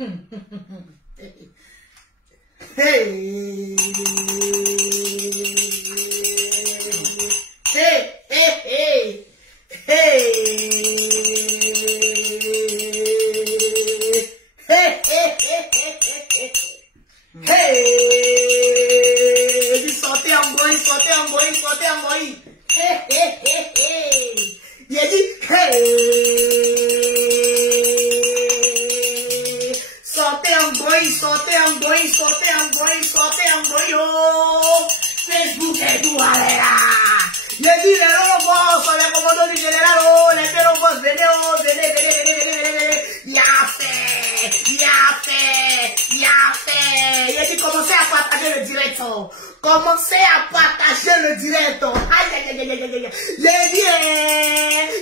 Hey. Hey, hey, hey. Hey. Hey, hey, hey, hey. Hey. Sortez en bruit, sortez en bruit, sortez en bruit. Hey, hey, hey, hey. Il a dit, hey. Sortez en bruit, sortez en bruit, sortez en bruit, sortez en bruit, oh. Facebook est tout à l'air. Il a dit, les robots sont les commandos du général, oh. Les robots, venez, oh, venez, venez, venez. Il a fait, il a fait, il a fait. Il a dit, commencez à partager le direct, oh. Commencez à partager le direct. Aïe, aïe, aïe, aïe, aïe, aïe. Les liens,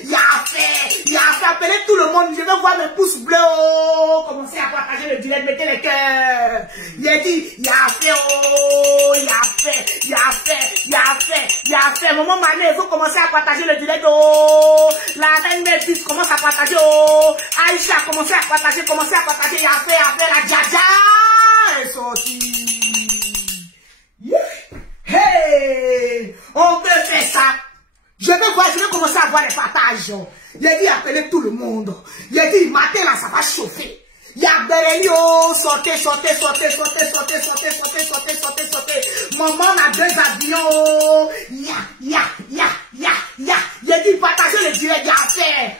il a fait, appelez tout le monde. Je veux voir mes pouces bleus. Oh. Commencez à partager le direct, mettez les cœurs. Il a dit, il a fait, oh, il a fait, il a fait, il a fait, il a fait. Maman Mané, il faut commencer à partager le direct. Oh. La reine Métis commence à partager. Oh. Aïcha, commencez à partager, commencez à partager. Il a fait la Djaja est sortie. Hey, on peut faire ça. Je vais commencer à voir les partages. Il a dit appeler tout le monde. Il a dit matin là ça va chauffer. Il y a Béréo, sortez, sortez, sortez, sortez, sortez, sortez, sortez, sortez, sortez, sortez. Maman a 2 avions. Ya. Il a dit partagez le direct, il a fait.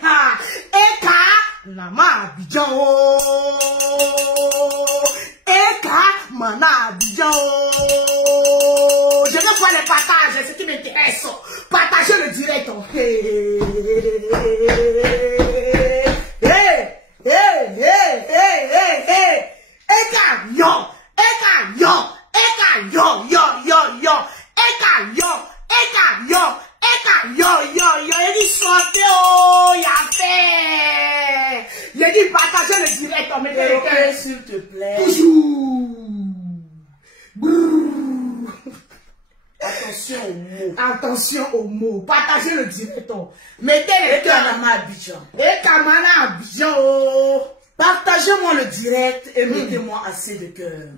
Eka, Nama Abidjan. Eka, Mana Abidjan. Je veux voir les partages, ce qui m'intéresse. Partagez le direct. Hey. Il dit sortez, oh, il a fait. Il a dit partagez le direct, mettez le cœur, s'il te plaît. Attention aux mots. Attention aux mots. Partagez le direct. Mettez les cœurs à ma Abidjan. Et Kamana Abidjan. Oh. Partagez-moi le direct et mettez-moi assez de cœur.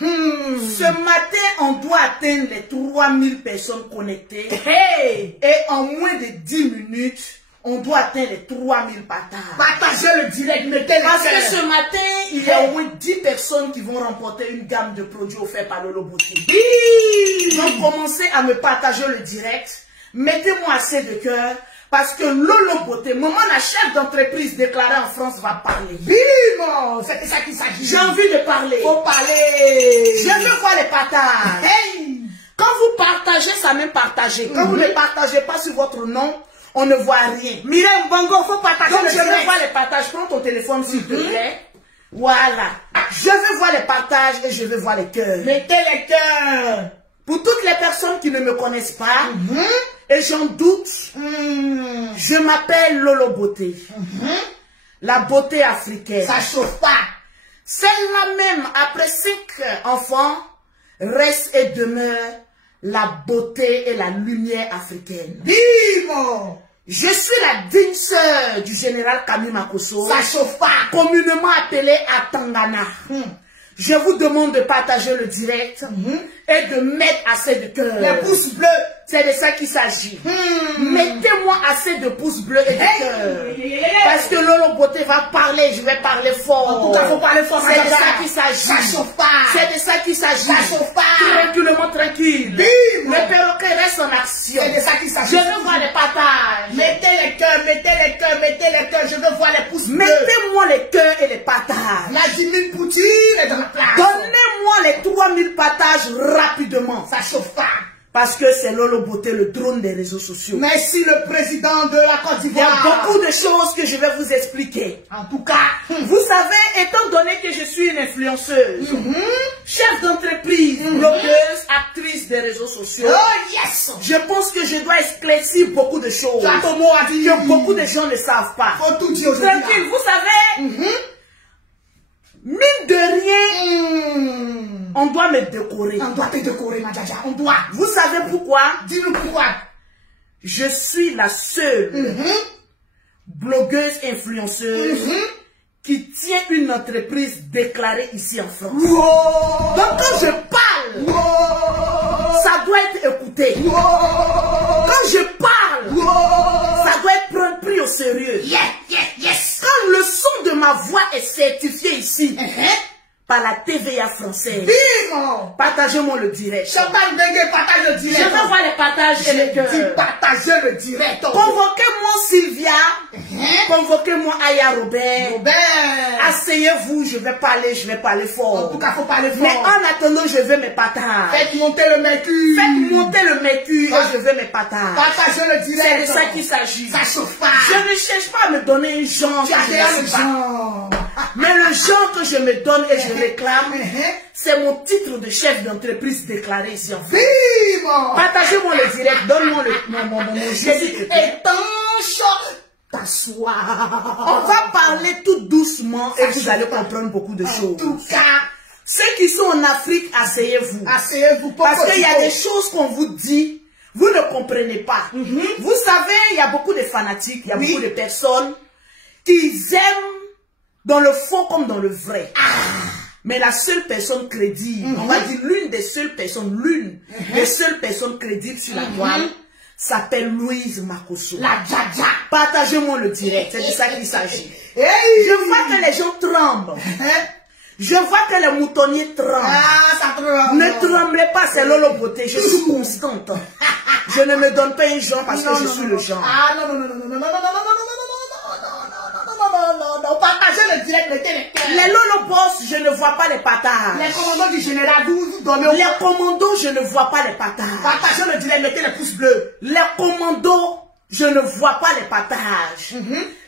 Ce matin, on doit atteindre les 3000 personnes connectées. Hey. Et en moins de 10 minutes, on doit atteindre les 3000 partages. Partagez le direct, mettez les cœurs. Parce que ce matin, il y a au moins 10 personnes qui vont remporter une gamme de produits offerts par Lolo Beauté. Donc, commencez à me partager le direct. Mettez-moi assez de cœur. Parce que Lolo Beauté, maman la chef d'entreprise déclarée en France va parler. Bim! C'est de ça qu'il s'agit. J'ai envie de parler. Faut parler. Je veux voir les partages. Hey! Quand vous partagez, ça même partager. Quand vous ne partagez pas sur votre nom, on ne voit rien. Mireille Mbongo, faut partager. Donc je veux voir les partages. Prends ton téléphone s'il te plaît. Voilà. Je veux voir les partages et je veux voir les cœurs. Mettez les cœurs. Pour toutes les personnes qui ne me connaissent pas, et j'en doute, je m'appelle Lolo Beauté. La beauté africaine. Ça chauffe pas. Celle-là même, après 5 enfants, reste et demeure la beauté et la lumière africaine. Bim! Je suis la digne sœur du général Camille Makosso. Ça chauffe pas. Communément appelée à Tangana. Je vous demande de partager le direct et de mettre assez de cœur. Les pouces bleus. C'est de ça qu'il s'agit. Mettez-moi assez de pouces bleus et de cœur. Parce que Lolo Beauté va parler, je vais parler fort. En tout cas, il faut parler fort. C'est de ça qu'il s'agit. Ça chauffe pas. C'est de ça qu'il s'agit. Ça chauffe pas. Tranquillement, tranquille. Bim. Le perroquet reste en action. C'est de ça qu'il s'agit. Je veux voir les partages. Mettez les cœurs, mettez les cœurs, mettez les cœurs. Je veux voir les pouces bleus. Mettez-moi les cœurs et les partages. Vladimir Poutine est dans la place. Donnez-moi les 3000 partages rapidement. Ça chauffe pas. Parce que c'est Lolo Beauté, le drone des réseaux sociaux. Merci le président de la Côte d'Ivoire. Il y a beaucoup de choses que je vais vous expliquer. En tout cas, vous savez, étant donné que je suis une influenceuse, chef d'entreprise, blogueuse, actrice des réseaux sociaux, je pense que je dois éclaircir beaucoup de choses que beaucoup de gens ne savent pas. Faut tout dire aujourd'hui. Tranquille, vous savez, mine de rien, on doit me décorer. On doit te décorer, ma Djaja. On doit. Vous savez pourquoi? Dis-nous pourquoi. Je suis la seule blogueuse influenceuse tiens une entreprise déclarée ici en France. Donc quand je parle, ça doit être écouté. Quand je parle, ça doit être pris au sérieux. Quand le son de ma voix est certifié ici, par la TVA française. Partagez-moi le direct. Champagne Bengue, partage le direct. Je veux voir les partages et les cœurs. Partagez le direct. Convoquez-moi Sylvia. Convoquez-moi Aya Robert. Asseyez-vous, je vais parler fort. En tout cas, faut parler fort. Mais en attendant, je veux mes partages. Faites monter le mercure. Faites monter le mercure et je veux mes partages. Partagez le direct. C'est de ça qu'il s'agit. Ça chauffe pas. Je ne cherche pas à me donner un genre. Mais le genre que je me donne et je réclame, c'est mon titre de chef d'entreprise déclaré ici en France. Partagez-moi le direct, donne-moi mon Jésus. Étanche, t'asseoir. On va parler tout doucement et vous allez comprendre beaucoup de choses. En tout cas, ceux qui sont en Afrique, asseyez-vous. Asseyez-vous. Parce qu'il y a des choses qu'on vous dit, vous ne comprenez pas. Vous savez, il y a beaucoup de fanatiques, il y a beaucoup de personnes qui aiment dans le faux comme dans le vrai. Mais la seule personne crédible, on va dire l'une des seules personnes, des seules personnes crédibles sur la toile, s'appelle Louise Makosso. La Djadja. Partagez-moi le direct, c'est de ça qu'il s'agit. Je vois que les gens tremblent. Je vois que les moutonniers tremblent. Ça tremble. Ne tremblez pas, c'est Lolo Beauté, je suis constante. Je ne me donne pas un genre parce que je suis le genre. Non, partagez le direct, mettez les cœurs. Les Lolo Boss, je ne vois pas les partages. Les commandos du général, vous donnez au... Les commandos, je ne vois pas les partages. Partagez le direct, mettez les pouces bleus. Les commandos, je ne vois pas les partages.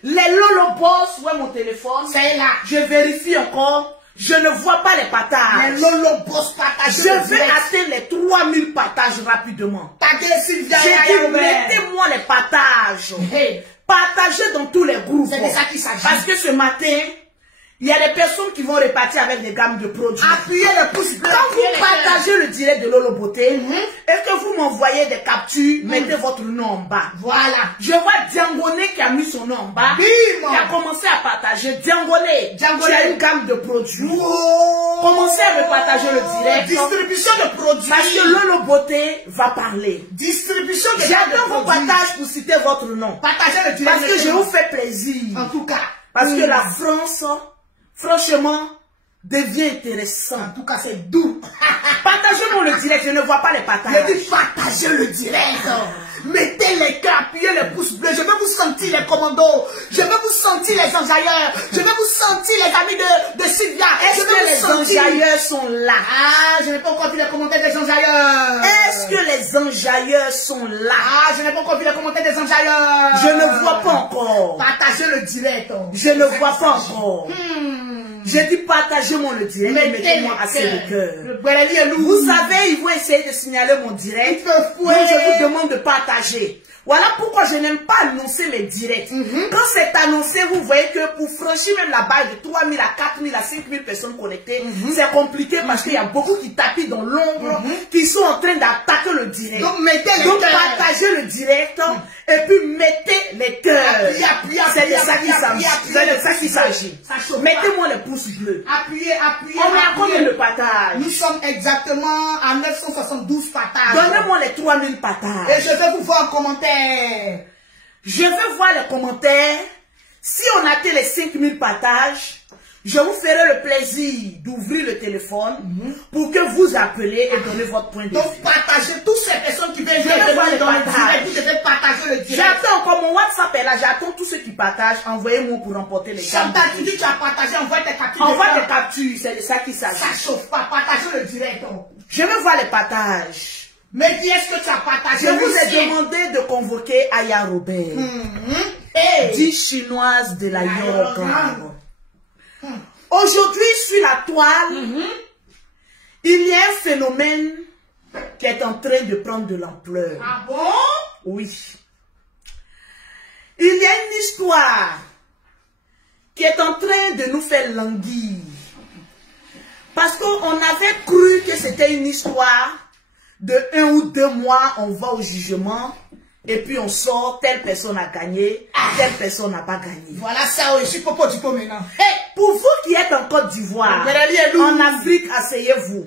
Les Lolo Boss, ouais mon téléphone. C'est là. Je vérifie encore. Je ne vois pas les partages. Les Lolo Boss partagez Je le vais direct. atteindre les 3000 partages rapidement. Taguez Sylvia. J'ai dit, mettez-moi les partages. Partagez dans tous les groupes. C'est de ça qu'il s'agit. Parce que ce matin, il y a des personnes qui vont repartir avec des gammes de produits. Appuyez le pouce bleu. Quand vous partagez le direct de Lolo Beauté, et que vous m'envoyez des captures, mettez votre nom en bas. Voilà. Je vois Diangoné qui a mis son nom en bas. Qui a commencé à partager. Diangoné, tu as une gamme de produits. Commencez à me partager le direct. Distribution de produits. Parce que Lolo Beauté va parler. Distribution de produits. J'attends vos partages pour citer votre nom. Partagez le direct. Parce que je vous fais plaisir. En tout cas. Parce que la France, franchement, devient intéressant. En tout cas, c'est doux. Partagez-moi le direct, je ne vois pas les partages. Je dis partagez le direct. Mettez les cœurs, appuyez les pouces bleus. Je veux vous sentir les commandos. Je veux vous sentir les enjailleurs. Je veux vous sentir les amis de Sylvia. Est-ce que les enjailleurs sont là? Je n'ai pas encore vu les commentaires des enjailleurs. Est-ce que les enjailleurs sont là? Je n'ai pas encore vu les commentaires des enjailleurs. Je ne vois pas encore. Partagez le direct. Je ne vois pas encore. J'ai dit partagez-moi le direct et mettez-moi assez de cœur. Vous savez, ils vont essayer de signaler mon direct. Donc je vous demande de partager. Voilà pourquoi je n'aime pas annoncer mes directs. Quand c'est annoncé, vous voyez que pour franchir même la barre de 3000 à 4000 à 5000 personnes connectées, c'est compliqué parce qu'il y a beaucoup qui tapent dans l'ombre, qui sont en train d'attaquer le direct. Donc mettez les Donc cœurs. partagez le direct et puis mettez les cœurs. C'est de ça qu'il s'agit. Mettez-moi les pouces bleus. Appuyez. On a combien de partages? Nous sommes exactement à 972 partages. Donnez-moi les 3000 partages. Et je vais vous voir en commentaire. Je vais voir les commentaires. Si on atteint les 5000 partages, je vous ferai le plaisir d'ouvrir le téléphone pour que vous appelez et donnez votre point de vue. Donc partagez toutes ces personnes qui veulent voir les dans le partages. direct. Vous devez partager le direct. J'attends encore mon WhatsApp est là. J'attends tous ceux qui partagent. Envoyez-moi pour remporter les gammes. Chantal, tu dis que tu as partagé, envoie tes captures. Envoie des captures, c'est de ça qu'il s'agit. Ça chauffe pas, partagez le direct. Je veux voir les partages. Mais dis, est-ce que tu as partagé? Je vous ai demandé de convoquer Aya Robert, 10 chinoises de la Yoruba. Aujourd'hui, sur la toile, il y a un phénomène qui est en train de prendre de l'ampleur. Ah bon? Oui. Il y a une histoire qui est en train de nous faire languir. Parce qu'on avait cru que c'était une histoire de 1 ou 2 mois, on va au jugement, et puis on sort, telle personne a gagné, telle personne n'a pas gagné. Voilà ça, je suis popo du pot maintenant. Hey! pour vous qui êtes en Côte d'Ivoire, en Afrique, asseyez-vous.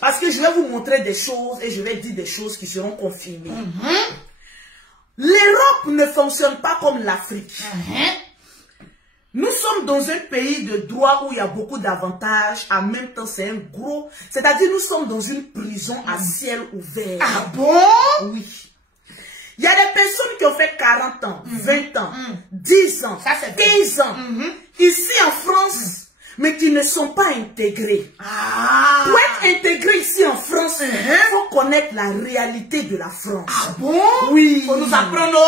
Parce que je vais vous montrer des choses et je vais dire des choses qui seront confirmées. L'Europe ne fonctionne pas comme l'Afrique. Nous sommes dans un pays de droit où il y a beaucoup d'avantages. En même temps, c'est un gros... C'est-à-dire, nous sommes dans une prison à ciel ouvert. Ah bon? Oui. Il y a des personnes qui ont fait 40 ans, 20 ans, 10 ans, 15 ans, ici en France, mais qui ne sont pas intégrés. Pour être intégré ici en France, il faut connaître la réalité de la France. Ah bon? Oui. Faut nous apprendre.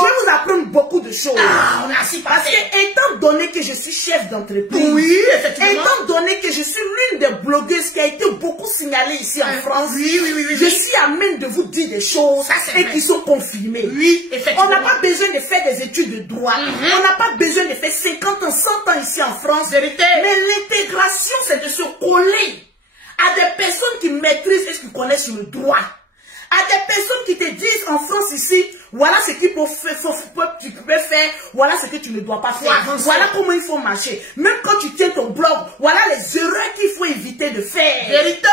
Je vais vous apprendre beaucoup de choses. Ah, on a si parce que étant donné que je suis chef d'entreprise, oui, effectivement. Étant donné que je suis l'une des blogueuses qui a été beaucoup signalée ici en France, je suis amène de vous dire des choses qui sont confirmées. Oui, effectivement. On n'a pas besoin de faire des études de droit. On n'a pas besoin de faire 50 ans, 100 ans ici en France. Vérité. Mais l'intégration, c'est de se coller à des personnes qui maîtrisent et qui connaissent le droit. À des personnes qui te disent en France ici, voilà ce qu'il faut faire, tu peux faire, voilà ce que tu ne dois pas faire, voilà comment il faut marcher. Même quand tu tiens ton blog, voilà les erreurs qu'il faut éviter de faire. Vérité.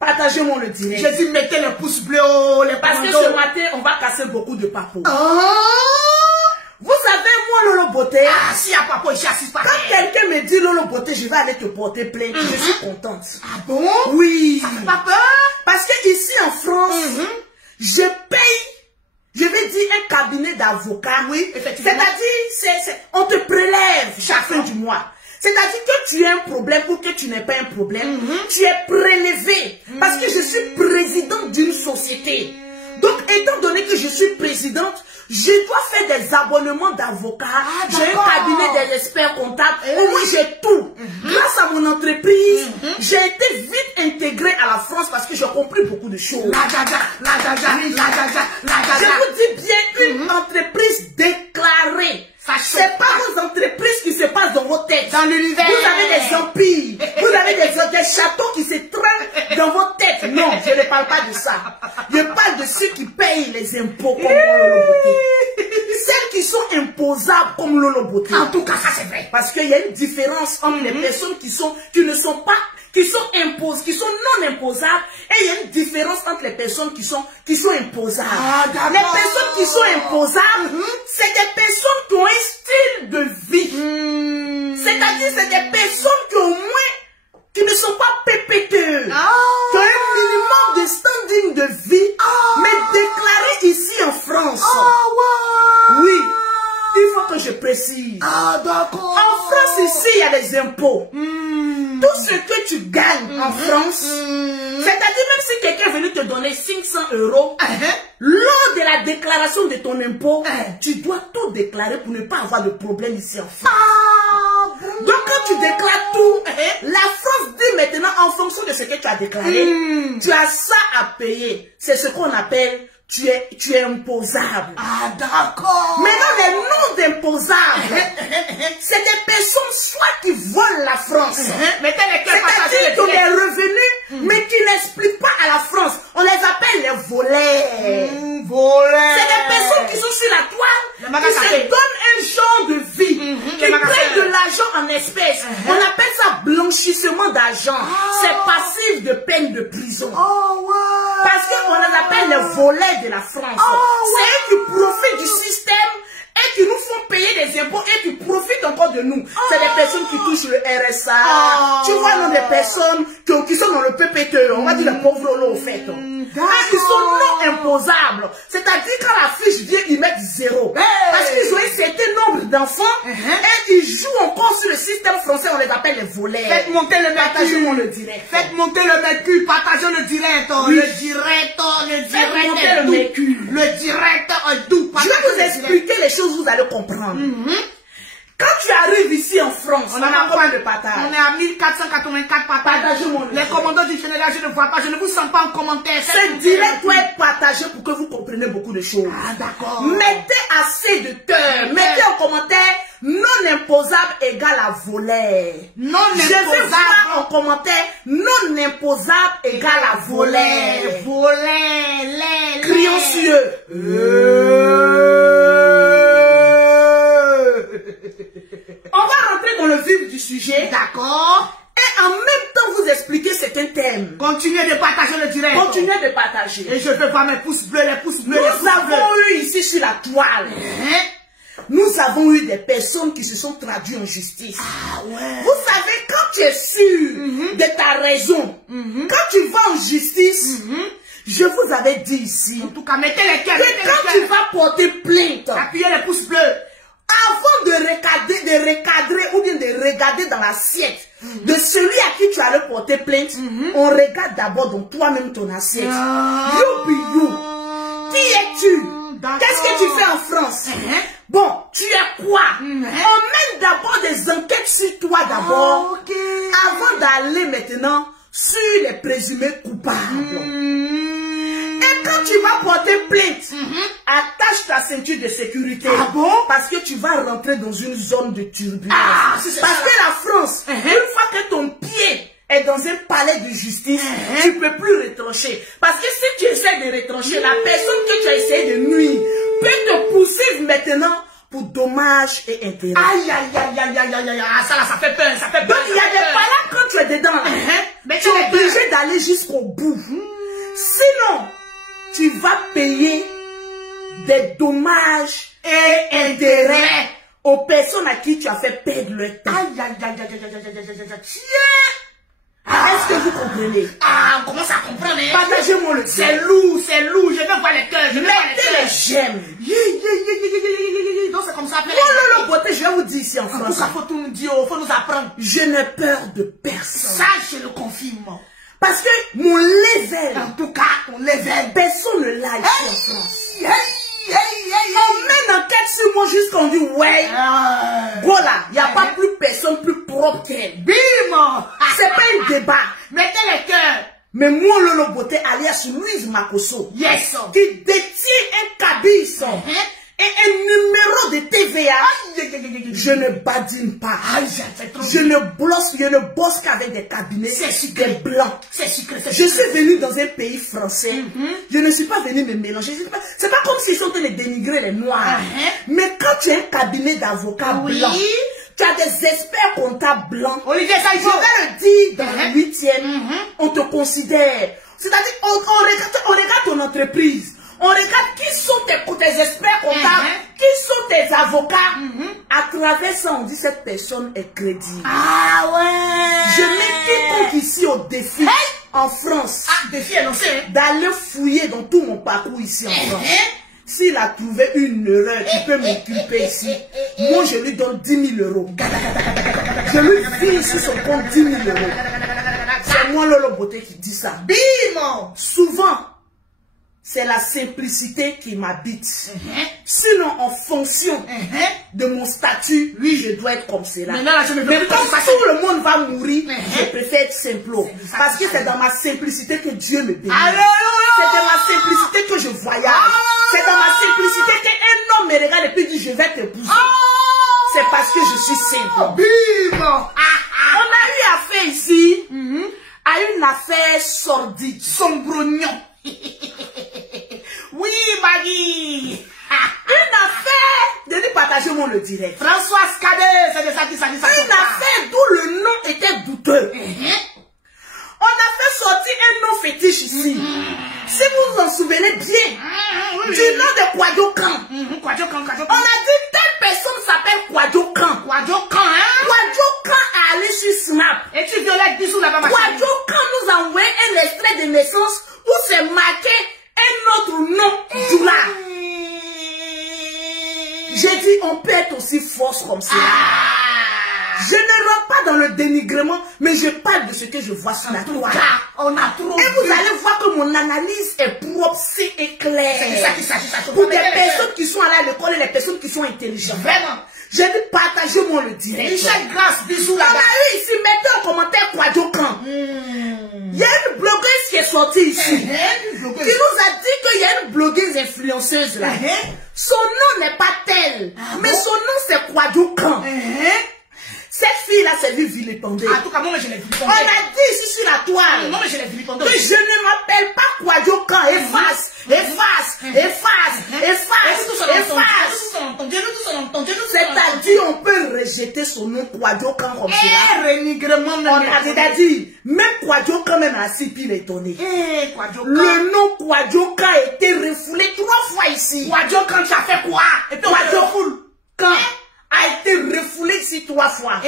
Partagez-moi le direct. J'ai dit mettez les pouces bleus, les parce que ce matin, on va casser beaucoup de papos. Vous savez, moi, Lolo Beauté, si à papa, ici, assise pas. quand quelqu'un me dit Lolo Beauté, je vais aller te porter plainte, je suis contente. Ah bon? Oui. Ça fait pas peur? Parce que ici en France, je paye, je vais dire un cabinet d'avocats. Oui, effectivement. C'est-à-dire, on te prélève chaque fin du mois. C'est-à-dire que tu as un problème ou que tu n'as pas un problème, tu es prélevé. Parce que je suis présidente d'une société. Donc, étant donné que je suis présidente, je dois faire des abonnements d'avocats, j'ai un cabinet des experts comptables, au moins j'ai tout. Grâce à mon entreprise, j'ai été vite intégrée à la France parce que j'ai compris beaucoup de choses. Je vous dis bien, une entreprise déclarée. C'est pas vos entreprises qui se passent dans vos têtes. Dans l'univers. Vous avez des empires. Vous avez des châteaux qui se traînent dans vos têtes. Non, je ne parle pas de ça. Je parle de ceux qui payent les impôts comme Lolo Beauté. Celles qui sont imposables comme Lolo Beauté. En tout cas, ça c'est vrai. Parce qu'il y a une différence entre les personnes qui ne sont pas, qui sont imposées, qui sont non imposables, et il y a une différence entre les personnes qui sont imposables. Les personnes qui sont imposables, c'est des personnes qui ont un style de vie. C'est-à-dire, c'est des personnes qui au moins, qui ne sont pas pépéteux, qui ont un minimum de standing de vie, mais déclaré ici en France. Oui. Il faut que je précise. D'accord. En France, ici, il y a des impôts. Tout ce que tu gagnes en France, c'est-à-dire même si quelqu'un est venu te donner 500 €, lors de la déclaration de ton impôt, tu dois tout déclarer pour ne pas avoir de problème ici en France. Donc quand tu déclares tout, la France dit maintenant en fonction de ce que tu as déclaré, tu as ça à payer. C'est ce qu'on appelle tu es imposable. D'accord. Maintenant, les noms d'imposables, c'est des personnes soit qui volent la France, c'est-à-dire qui ont des revenus, mais qui n'expliquent pas à la France. On les appelle les voleurs. C'est des personnes qui sont sur la toile, qui se donnent un genre de vie, qui prennent de l'argent en espèces. On appelle ça blanchissement d'argent. C'est passif de peine de prison. Parce qu'on les appelle les voleurs de la France. C'est eux qui profitent du système et qui nous font payer des impôts et qui profitent encore de nous. C'est des personnes qui touchent le RSA. Tu vois, non, des personnes qui sont dans le PPTE. On va dire les pauvres là au fait. Qui sont non imposables. C'est-à-dire quand la fiche vient, ils mettent 0. Parce qu'ils ont un certain nombre d'enfants et ils jouent encore sur le système français. On les appelle les voleurs. Faites monter le Partagez-moi le direct. Faites monter le mercure. Partagez le direct. Le direct. Faites monter le mercure. Le direct. Tout. Je vais vous expliquer les choses, vous allez comprendre. Quand tu arrives ici en France, on a combien de partages? On est à 1484 partages. Les commandants du général, je ne vois pas, je ne vous sens pas en commentaire. Ce direct doit être partagé pour que vous compreniez beaucoup de choses. D'accord. Mettez assez de cœur. Mettez en commentaire non imposable égale à voleur. Non imposable. Je vais voir en commentaire non imposable égale à voleur. Voleur. Crions sur eux. On va rentrer dans le vif sujet. D'accord. Et en même temps, vous expliquer certains thèmes. Continuez de partager le direct. Continuez de partager. Et je veux voir mes pouces bleus, les pouces bleus. Nous avons eu ici sur la toile. Nous avons eu des personnes qui se sont traduites en justice. Ah ouais. Vous savez, quand tu es sûr de ta raison, quand tu vas en justice, je vous avais dit ici, en tout cas, mettez les cœurs. Que quand tu vas porter plainte, appuyez les pouces bleus. Avant de recadrer ou bien de regarder dans l'assiette de celui à qui tu allais porter plainte, on regarde d'abord dans toi-même ton assiette. You be you. Qui es-tu? Qu'est-ce que tu fais en France? Bon, tu es quoi? On mène d'abord des enquêtes sur toi d'abord, avant d'aller maintenant sur les présumés coupables. Et quand tu vas porter plainte, attache ta ceinture de sécurité. Ah bon? Parce que tu vas rentrer dans une zone de turbulence. Parce que la France, une fois que ton pied est dans un palais de justice, tu ne peux plus retrancher. Parce que si tu essaies de retrancher, la personne que tu as essayé de nuire peut te poursuivre maintenant pour dommages et intérêts. Aïe, aïe, aïe, aïe, aïe, aïe, aïe, ça là, ça fait peur, ça fait peur. Donc il y a des palais quand tu es dedans. Mais tu es obligé d'aller jusqu'au bout. Sinon, tu vas payer des dommages et intérêts aux personnes à qui tu as fait perdre le temps. Aïe, aïe, aïe, aïe, aïe, aïe, aïe, aïe, Est-ce que vous comprenez? Ah, on commence à comprendre. Partagez-moi le c'est lourd, je veux voir les cœurs, je veux voir les mettez cœurs. les j'aime. Donc c'est comme ça. Oh là, beauté, je vais vous dire ici en France. Il faut tout nous dire, il faut nous apprendre. Je n'ai peur de personne. Ça, je le confirme. Parce que mon level, en tout cas, ton level, personne ne l'a ici en France. On mène enquête sur moi jusqu'on dit ouais. Voilà, il n'y a pas plus personne plus propre qu'elle. Bim! C'est pas un débat. Mettez les cœurs. Mais moi, Lolo Beauté, alias Louise Makosso, yes, qui détient un cabis et un numéro de TVA, je ne badine pas. Je ne bosse qu'avec des cabinets, des blancs. Je suis venu dans un pays français. Je ne suis pas venu me mélanger. C'est pas comme s'ils sont en train de dénigrer les noirs. Mais quand tu as un cabinet d'avocats blancs, tu as des experts comptables blancs. Olivier, ça, je vais le dire dans le 8e, on te considère. C'est-à-dire, on regarde ton entreprise. On regarde qui sont tes experts comptables, qui sont tes avocats. À travers ça, on dit cette personne est crédible. Ah ouais. Je mets quiconque ici au défi en France. Défi annoncé. D'aller fouiller dans tout mon parcours ici en France. S'il a trouvé une erreur qui peut m'inculper ici, moi je lui donne 10 000 euros. Je lui file sur son compte 10 000 euros. C'est moi Lolo Beauté qui dit ça. Bim! Souvent, c'est la simplicité qui m'habite. Sinon, en fonction de mon statut, oui, je dois être comme cela. Mais comme tout le monde va mourir, je préfère être simple. Parce que c'est dans ma simplicité que Dieu me bénit. C'est dans ma simplicité que je voyage. C'est dans ma simplicité qu'un homme me regarde et puis dit je vais t'épouser. C'est parce que je suis simple. Bim! On a eu affaire ici à une affaire sordide, sombrognon. Oui, Marie. Une affaire. Denis, partagez-moi le direct. Françoise Cadet, c'est de ça qui s'agit. Une affaire d'où le nom était douteux. On a fait sortir un nom fétiche ici. Si vous vous en souvenez bien, du nom de Kwadjokan. On a dit telle personne s'appelle Kwadjokan. Kwadjokan a allé sur Snap. Et tu violettes bisous là-bas. Kwadjokan nous a envoyé un extrait de naissance où c'est marqué un autre nom, Doula. J'ai dit, on peut être aussi force comme ça. Je ne rentre pas dans le dénigrement, mais je parle de ce que je vois sur la toile. On a trop. Et vous allez voir que mon analyse est propre, et claire. C'est ça qui s'agit. Pour des personnes qui sont allées à l'école et les personnes qui sont intelligentes. Vraiment. J'ai dit, partagez-moi le direct. Michel Grasse, bisous là-bas. On a eu ici, mettez en commentaire Kwadjokan. Il y a une blogueuse qui est sortie ici. Qui nous a dit qu'il y a une blogueuse influenceuse là. Son nom n'est pas tel. Mais son nom c'est Kwadjokan. Cette fille il a servi vilipender. En tout cas, moi, je l'ai vilipendé. On a dit ici sur la toile. Non, mais je l'ai vilipendé. Que je ne m'appelle pas Kwadjo Kan. Efface. C'est-à-dire, on peut rejeter son nom Kwadjo Kan comme cela. On a déjà dit, même Kwadjo Kan même assis, puis il est étonné. Le nom Kwadjo Kan a été refoulé 3 fois ici. Kwadjo Kan, tu as fait quoi? Kwadjo Kan a été refoulé ici 3 fois.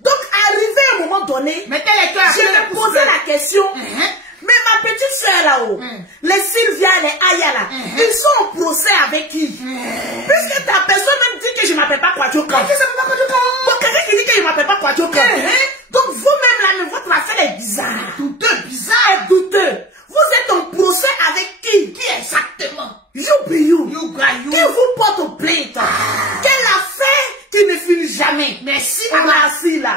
Donc, arrivé à un moment donné, je me posais la question, mais ma petite soeur là-haut, les Sylvia, les Ayala, ils sont en procès avec qui? Puisque ta personne même dit que je ne m'appelle pas Kwadjo Kan. Quelqu'un qui dit que je ne m'appelle pas Kwadjo Kan. Donc, vous-même là, votre affaire est bizarre. Douteux. Vous êtes en procès avec qui? Qui exactement? You. Qui vous porte plainte? Quelle affaire qui ne finit jamais? Merci, on a assis là.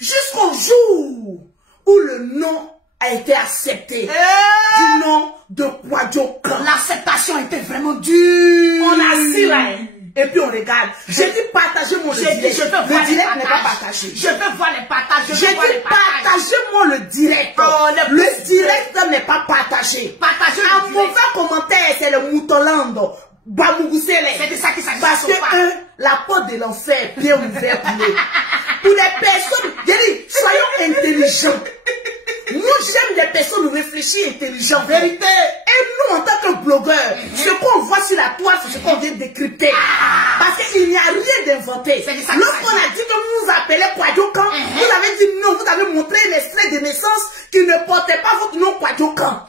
Jusqu'au jour où le nom a été accepté. Du nom de Kwadjo Kan. L'acceptation était vraiment dure. On a assis là. Et puis on regarde. J'ai dit partager mon direct. Le direct n'est pas partagé. Je veux voir les partages. J'ai dit partagez-moi le direct. Le direct n'est pas partagé. Partagez le direct. Un mauvais commentaire, c'est le Moutoland. C'est de ça qu'il s'agit. Parce que la porte de l'enfer est bien ouverte pour eux. Pour les personnes, j'ai dit, soyons intelligents. Nous, j'aime les personnes réfléchies, intelligentes. Vérité. Et nous, en tant que blogueurs, ce qu'on voit sur la toile, c'est ce qu'on vient décrypter. Parce qu'il n'y a rien d'inventé. Lorsqu'on a dit que vous vous appelez Kwadjo Kan, vous avez dit non, vous avez montré l'extrait de naissance qui ne portait pas votre nom Kwadjo Kan.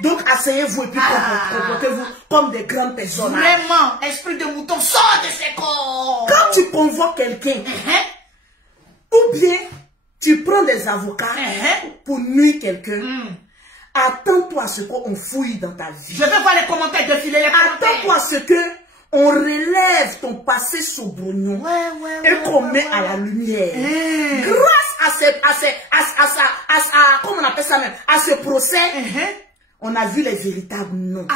Donc, asseyez-vous et puis comportez-vous comme des grandes personnes. Vraiment, esprit de mouton, sort de ses corps. Quand tu convoques quelqu'un, ou bien tu prends des avocats pour nuire quelqu'un, attends-toi à ce qu'on fouille dans ta vie. Je vais voir les commentaires défiler. Attends-toi à ce que on relève ton passé saubrognon et qu'on met à la lumière. Grâce à comment on appelle ça même, à ce procès, on a vu les véritables noms.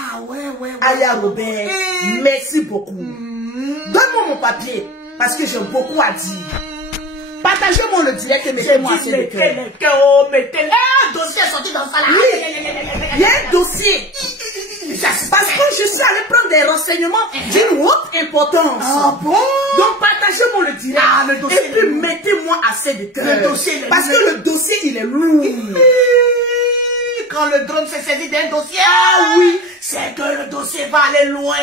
Aya Robert, merci beaucoup. Donne-moi mon papier, parce que j'ai beaucoup à dire. Partagez-moi le direct et mettez-moi assez de cœur. Un dossier est sorti dans ça là. Oui, il y a un dossier. Parce que je suis allé prendre des renseignements d'une haute importance. Ah bon? Donc partagez-moi le direct. Le dossier et puis mettez-moi assez de cœur. Parce que le dossier, il est lourd. Quand le drone s'est saisi d'un dossier, c'est que le dossier va aller loin.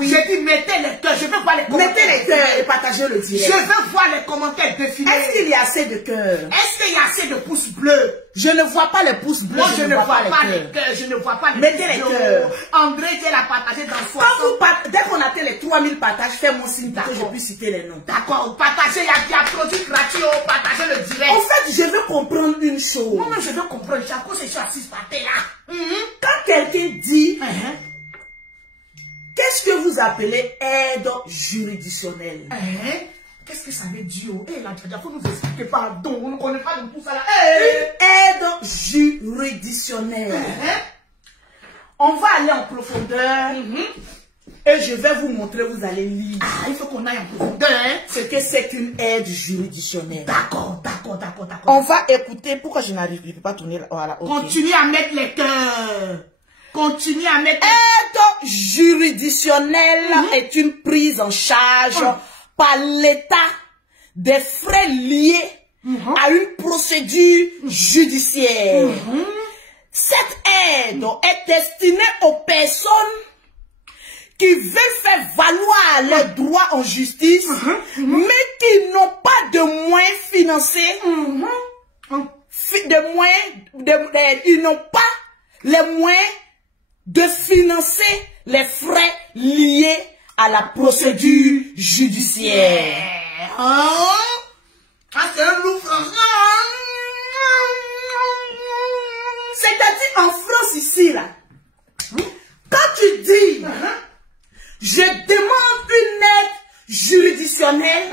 J'ai dit mettez les cœurs, je veux voir les commentaires. Mettez les cœurs et partagez le direct. Je veux voir les commentaires défiler. Est-ce qu'il y a assez de cœurs? Est-ce qu'il y a assez de pouces bleus? Je ne vois pas les pouces bleus. Moi, je ne vois pas les cœurs. Je ne vois pas les mettez les cœurs. André, tu l'as partagé dans 60. Dès qu'on atteint les 3000 partages, fais-moi signe pour que je puisse citer les noms. D'accord, partagez, il y a produit gratuit, partagez le direct. En fait, je veux comprendre une chose. Moi, je veux comprendre. J'ai encore ces choses assises par terre là. Quand quelqu'un dit, qu'est-ce que vous appelez aide juridictionnelle? Qu'est-ce que ça veut dire? Là, il faut nous expliquer, pardon, on ne connaît pas de tout ça là. Aide juridictionnelle. On va aller en profondeur et je vais vous montrer, vous allez lire. Il faut qu'on aille en profondeur. Ce que c'est qu'une aide juridictionnelle. D'accord. On va écouter. Pourquoi je n'arrive pas à tourner? Voilà, Continue à mettre les cœurs. Continue à mettre. Aide juridictionnelle est une prise en charge par l'État des frais liés à une procédure judiciaire. Cette aide est destinée aux personnes qui veulent faire valoir leurs droits en justice, mais qui n'ont pas de moyens financiers, ils n'ont pas les moyens de financer les frais liés à la procédure judiciaire. C'est un loup français. C'est-à-dire en France ici, là, quand tu dis je demande une aide juridictionnelle,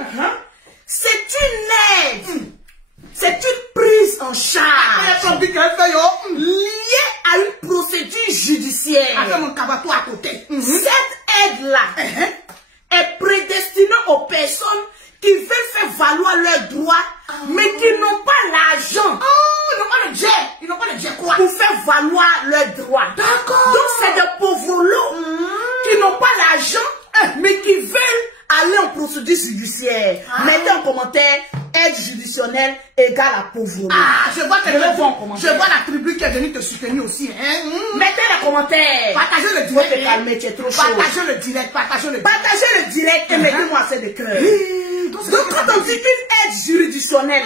c'est une aide, c'est une prise en charge liée à une procédure judiciaire. Cette aide-là est prédestinée aux personnes qui veulent faire valoir leurs droits, mais qui n'ont pas l'argent. Ils n'ont pas le jet. Ils n'ont pas le jet quoi? Pour faire valoir leurs droits. D'accord. Donc c'est des pauvres lots qui n'ont pas l'argent, mais qui veulent aller en procédure judiciaire. Mettez en commentaire aide juridictionnelle égale à pauvre. Je vois je vois la tribu qui est venue te soutenir aussi. Hein? Mettez les commentaires. Partagez le direct. Te calmer, tu es trop chaud. Partagez le direct. Partagez le direct et mettez-moi assez de cœur. Donc quand on dit une aide juridictionnelle,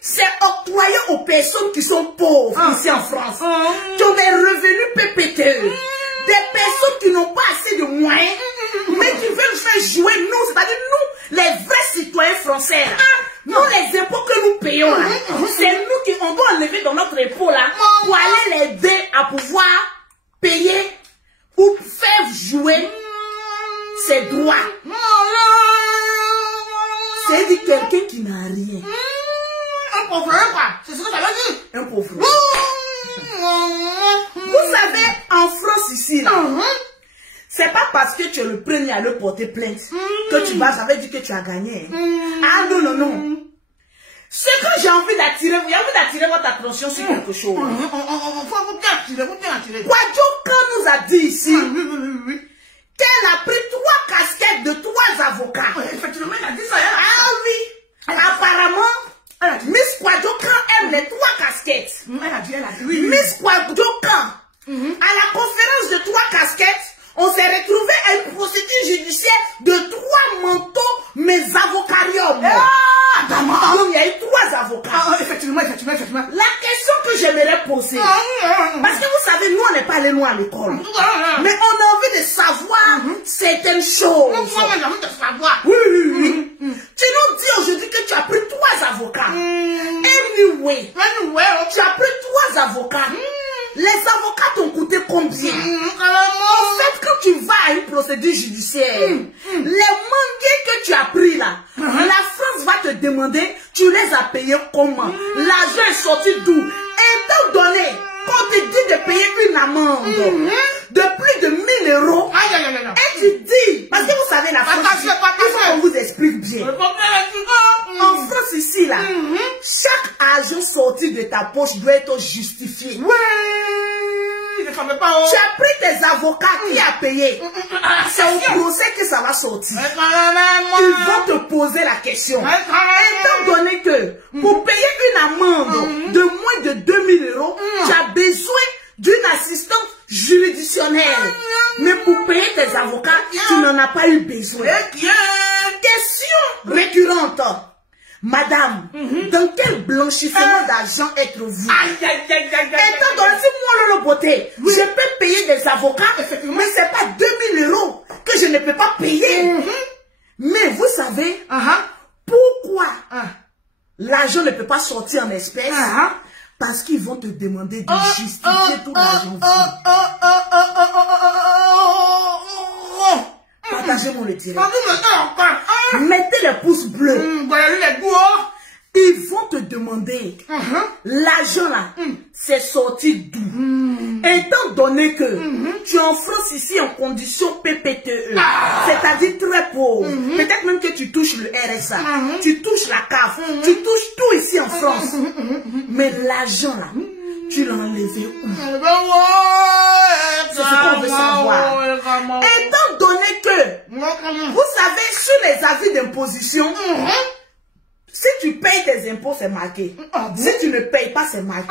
c'est octroyé aux personnes qui sont pauvres ici en France, qui ont des revenus PPTE, des personnes qui n'ont pas assez de moyens, mais qui veulent faire jouer nous, c'est-à-dire nous, les vrais citoyens français. Nous, les impôts que nous payons, c'est nous qui on doit enlever dans notre impôt là, pour aller l'aider à pouvoir payer ou faire jouer ses droits. C'est dit quelqu'un qui n'a rien. Un pauvre, quoi. C'est ce que ça veut dire. Un pauvre. Vous savez, en France ici, là, c'est pas parce que tu es le premier à le porter plainte que tu vas, ça veut dire que tu as gagné. Ah non, non, non. Ce que j'ai envie d'attirer, vous avez envie d'attirer votre attention sur quelque chose. Faut bien attirer. Kwadjo Khan nous a dit ici qu'elle a pris 3 casquettes de 3 avocats. Effectivement, elle a dit ça. Ah oui. Apparemment, Miss Kwadjo Khan aime les 3 casquettes. Elle a dit, oui. Miss Kwadjo Khan, à la conférence de 3 casquettes, on s'est retrouvé à une procédure judiciaire de 3 manteaux, mais avocarium. Donc il y a eu 3 avocats. Effectivement. La question que j'aimerais poser, parce que vous savez, nous on n'est pas allé loin à l'école, mais on a envie de savoir certaines choses. Oui. Tu nous dis aujourd'hui que tu as pris 3 avocats. Anyway, tu as pris 3 avocats. Les avocats t'ont coûté combien? En fait, quand tu vas à une procédure judiciaire, les mangués que tu as pris là, la France va te demander, tu les as payés comment? L'argent est sorti d'où? Étant donné qu'on te dit de payer une amende de plus de 1000 euros, et tu dis, parce que vous savez la France, il faut qu'on vous explique bien. En France ici là, chaque argent sorti de ta poche doit être justifié. Tu as pris tes avocats, qui a payé? C'est au procès que ça va sortir. Ils vont te poser la question. Étant donné que pour payer une amende de moins de 2000 euros, tu as besoin d'une assistante juridictionnelle. Mais pour payer tes avocats, tu n'en as pas eu besoin. Question récurrente. Madame, dans quel blanchissement d'argent êtes-vous? Étant donné si moi le beauté, je peux payer des avocats, mais c'est pas 2000 euros que je ne peux pas payer. Mais vous savez, pourquoi l'argent ne peut pas sortir en espèces? Parce qu'ils vont te demander de justifier tout l'argent. Partagez-moi le direct. Mettez les pouces bleus. Ils vont te demander l'argent là, c'est sorti d'où? Étant donné que tu es en France ici en condition PPTE, c'est-à-dire très pauvre, peut-être même que tu touches le RSA, tu touches la CAF, tu touches tout ici en France. Mais l'argent là, tu l'as enlevé où? C'est ce qu'on veut savoir. Étant donné que, vous savez, sur les avis d'imposition, si tu payes tes impôts, c'est marqué. Si tu ne payes pas, c'est marqué.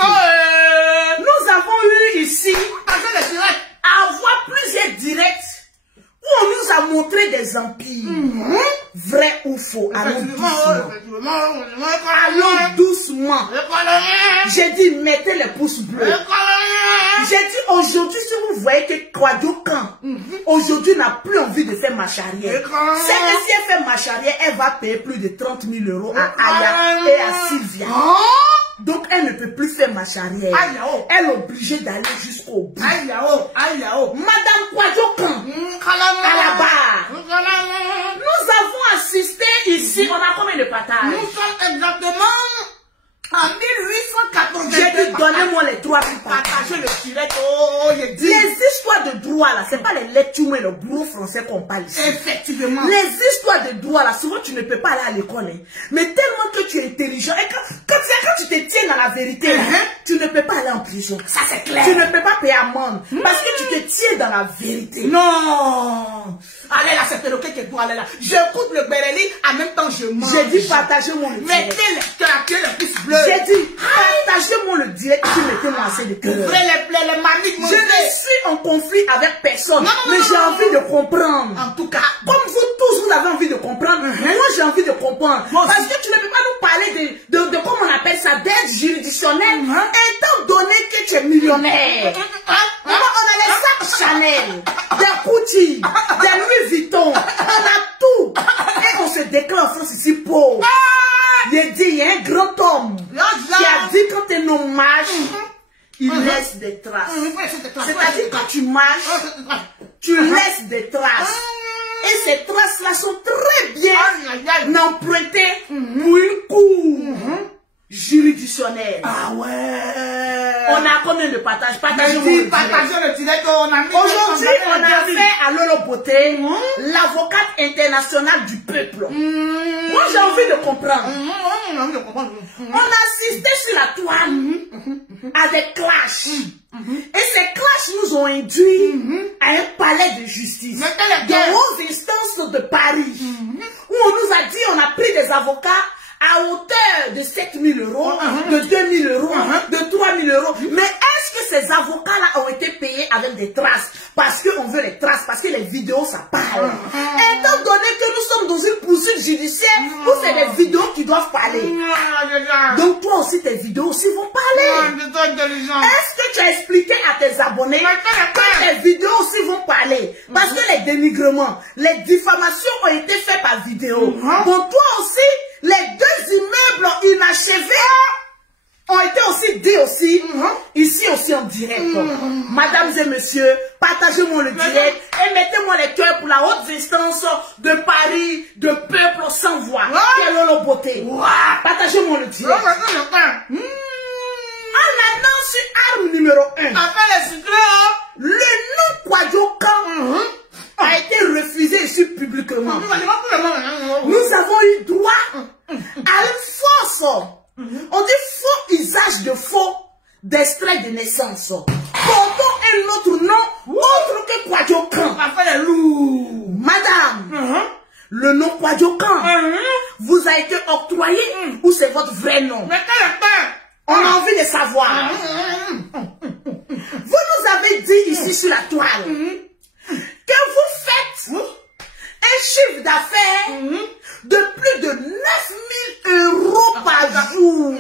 Nous avons eu ici à avoir plusieurs directs où on nous a montré des empires. Vrai ou faux? Allons doucement. Allons doucement. J'ai dit, mettez les pouces bleus. J'ai dit, aujourd'hui, si vous voyez que Kwadjo Khan, aujourd'hui, n'a plus envie de faire marche arrière. C'est que si elle fait marche arrière, elle va payer plus de 30 000 euros à Aya et à Sylvia. Donc, elle ne peut plus faire marche arrière. Elle est obligée d'aller jusqu'au bout. Madame Kwadjo Khan, à la barre. Nous avons assisté ici, on a combien de partages? Nous sommes exactement en 1880. J'ai dû donner Donnez-moi les 3000 partages. Partagez le direct. Oh, les histoires de droit là, c'est pas les lectures et le gros français qu'on parle ici. Effectivement. Les histoires de droit là, souvent tu ne peux pas aller à l'école. Hein. Mais tellement que tu es intelligent. Et quand tu te tiens dans la vérité, tu ne peux pas aller en prison. Ça c'est clair. Tu ne peux pas payer amende. Parce que tu te tiens dans la vérité. Non. Allez là, c'est perroquet qui doit aller là. J'écoute le Béréli, en même temps je mange. J'ai dit partagez-moi le direct. Mettez les cœurs, le pouce bleu. J'ai dit partagez-moi le direct, tu mettez-moi assez de cœur. Ouvrez les maniques, je ne suis en conflit avec personne, mais j'ai envie de comprendre. En tout cas, comme vous tous, vous avez envie de comprendre, moi j'ai envie de comprendre. Parce que tu ne peux pas nous parler de comment on appelle ça, d'aide juridictionnelle, étant donné que tu es millionnaire. On a les sacs Chanel, des Gucci, des Louis Vuitton, on a tout. Et on se déclare en France ici pauvre. Il dit, il y a un grand homme qui a dit quand un homme marche, il laisse des traces. C'est-à-dire quand tu marches, tu laisses des traces. Et ces traces-là sont très bien empruntées pour une cour juridictionnelle. Ah ouais. On a combien de partages? Partagez le direct. Aujourd'hui, on a fait à Lolo Beauté l'avocate internationale du peuple. Moi, j'ai envie de comprendre. On a assisté sur la toile à des clashs. Et ces clashs nous ont induit à un palais de justice, de hautes instances de Paris, où on nous a dit, on a pris des avocats à hauteur de 7 000 euros, de 2 000 euros, de 3 000 euros. Mais est-ce que ces avocats-là ont été payés avec des traces? Parce qu'on veut les traces, parce que les vidéos, ça parle. Étant donné que nous sommes dans une poursuite judiciaire où c'est des vidéos qui doivent parler. Donc toi aussi, tes vidéos aussi vont parler. Est-ce que tu as expliqué à tes abonnés que tes vidéos aussi vont parler? Parce que les dénigrements, les diffamations ont été faites par vidéo. Pour toi aussi, les deux immeubles inachevés ont été aussi dit aussi, ici aussi en direct. Mesdames et messieurs, partagez-moi le direct et mettez-moi les cœurs pour la haute instance de Paris, de peuple sans voix. Quelle Lolo Beauté. Partagez-moi le direct. En allant sur arme numéro 1, le nom Kwadjokan a été refusé ici publiquement. Nous avons eu droit à une fausse, on dit faux usage de faux d'extrait de naissance. Portons un autre nom autre que Kwadjokan. Madame, le nom Kwadjokan vous a été octroyé ou c'est votre vrai nom? On a envie de savoir. Vous nous avez dit ici sur la toile que vous faites un chiffre d'affaires de plus de 9 000 euros par jour.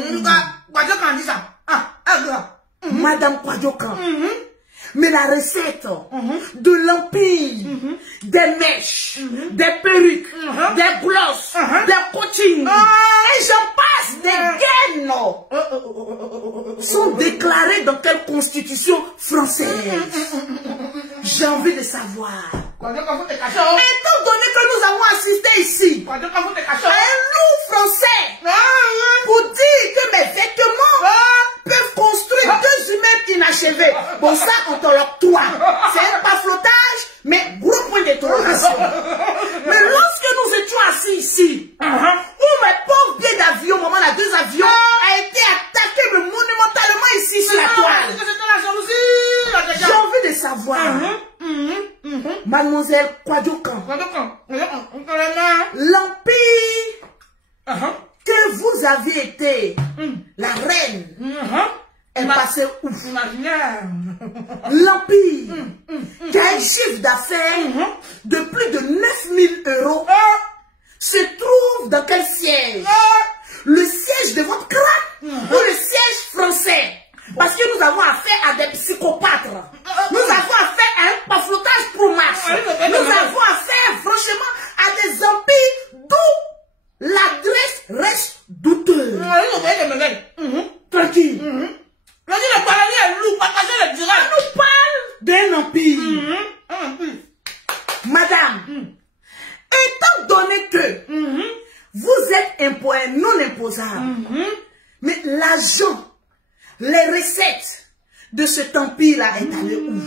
Madame Kwadjokan. Mais la recette de l'empire, des mèches, des perruques, des glosses, des coachings, et j'en passe, des gaines, sont déclarées dans quelle constitution française? J'ai envie de savoir. Étant donné que nous avons assisté ici à un loup français pour dire que mes vêtements peuvent construire deux immeubles inachevés. Bon, ça, on te l'octroie. C'est un pas flottage, mais gros point d'interrogation. Mais lorsque nous étions assis ici, où mes pauvres billets d'avion, maman, la 2 avions, a été attaqué monumentalement ici sur la toile. J'ai envie de savoir, mademoiselle Kwadjokan, l'empire que vous aviez été la reine, elle passait où? L'empire qui a un chiffre d'affaires de plus de 9 000 euros se trouve dans quel siège? Le siège de votre crâne ou le siège français? Parce que nous avons affaire à des psychopathes. Nous avons affaire à un paflotage pro max. Nous avons affaire franchement à des empires d'où l'adresse reste douteuse. Tranquille. On nous parle d'un empire. Madame, étant donné que vous êtes non imposable, mais l'argent les recettes de cet empire-là est allé où?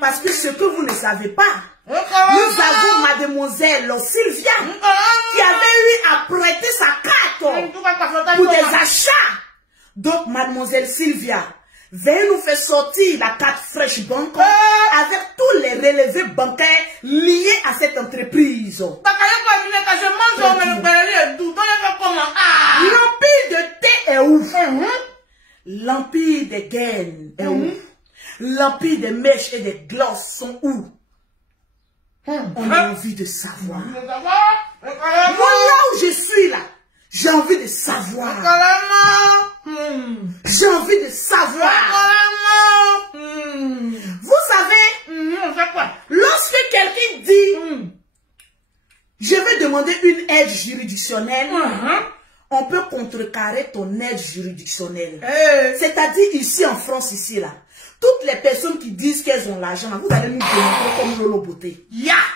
Parce que ce que vous ne savez pas, nous avons mademoiselle Sylvia qui avait eu à prêter sa carte pour des achats. Donc mademoiselle Sylvia, veuillez nous faire sortir la carte Fresh Bank avec tous les relevés bancaires liés à cette entreprise. L'empire de thé est où? L'empire des gaines est où? L'empire des mèches et des glosses sont où? On a envie de savoir. Moi, là où je suis là, j'ai envie de savoir. J'ai envie de savoir. Vous savez, lorsque quelqu'un dit, je vais demander une aide juridictionnelle, on peut contrecarrer ton aide juridictionnelle. C'est-à-dire ici en France, ici là. Toutes les personnes qui disent qu'elles ont l'argent, vous allez nous démontrer comme Lolo Beauté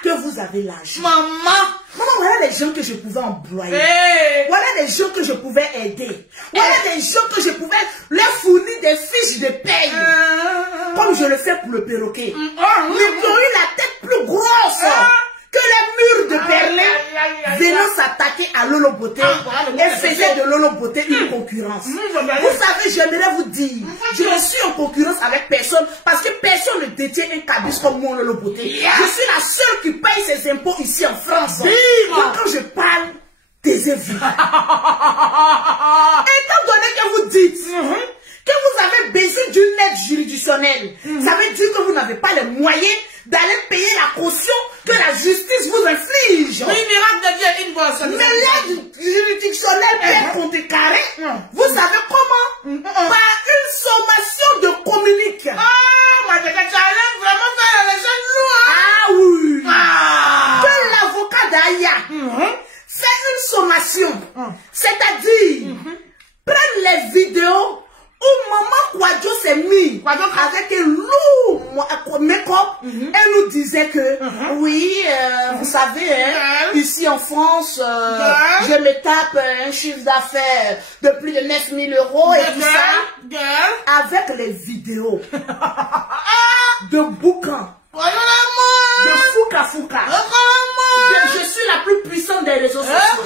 que vous avez l'argent. Maman, voilà les gens que je pouvais employer. Voilà les gens que je pouvais aider. Voilà les gens que je pouvais leur fournir des fiches de paye. Comme je le fais pour le perroquet. Mais qui ont eu la tête plus grosse que les murs de Berlin, venant s'attaquer à Lolo Beauté et faisaient de Lolo Beauté une concurrence. Vous savez, j'aimerais vous dire, je ne suis en concurrence avec personne parce que personne ne détient un cabis comme moi, Lolo Beauté. Je suis la seule qui paye ses impôts ici en France. Donc quand je parle, taisez-vous. Étant donné que vous dites que vous avez besoin d'une aide juridictionnelle, ça veut dire que vous n'avez pas les moyens d'aller payer la caution que la justice vous inflige. Oui, miracle de Dieu, une bosse. Mais l'aide juridictionnelle peut contrecarrer. Vous savez comment? Par une sommation de communique. Moi, je t'allais vraiment faire les gens lourds. Ah oui. Que l'avocat d'Aya fait une sommation. C'est-à-dire, prendre les vidéos où maman Kwadjo s'est mis avec un lourd make-up et nous disait que oui, vous savez, ici en France, je me tape un chiffre d'affaires de plus de 9 000 € et tout ça, avec les vidéos de boucan, de Fouka Fouka, je suis la plus puissante des réseaux sociaux.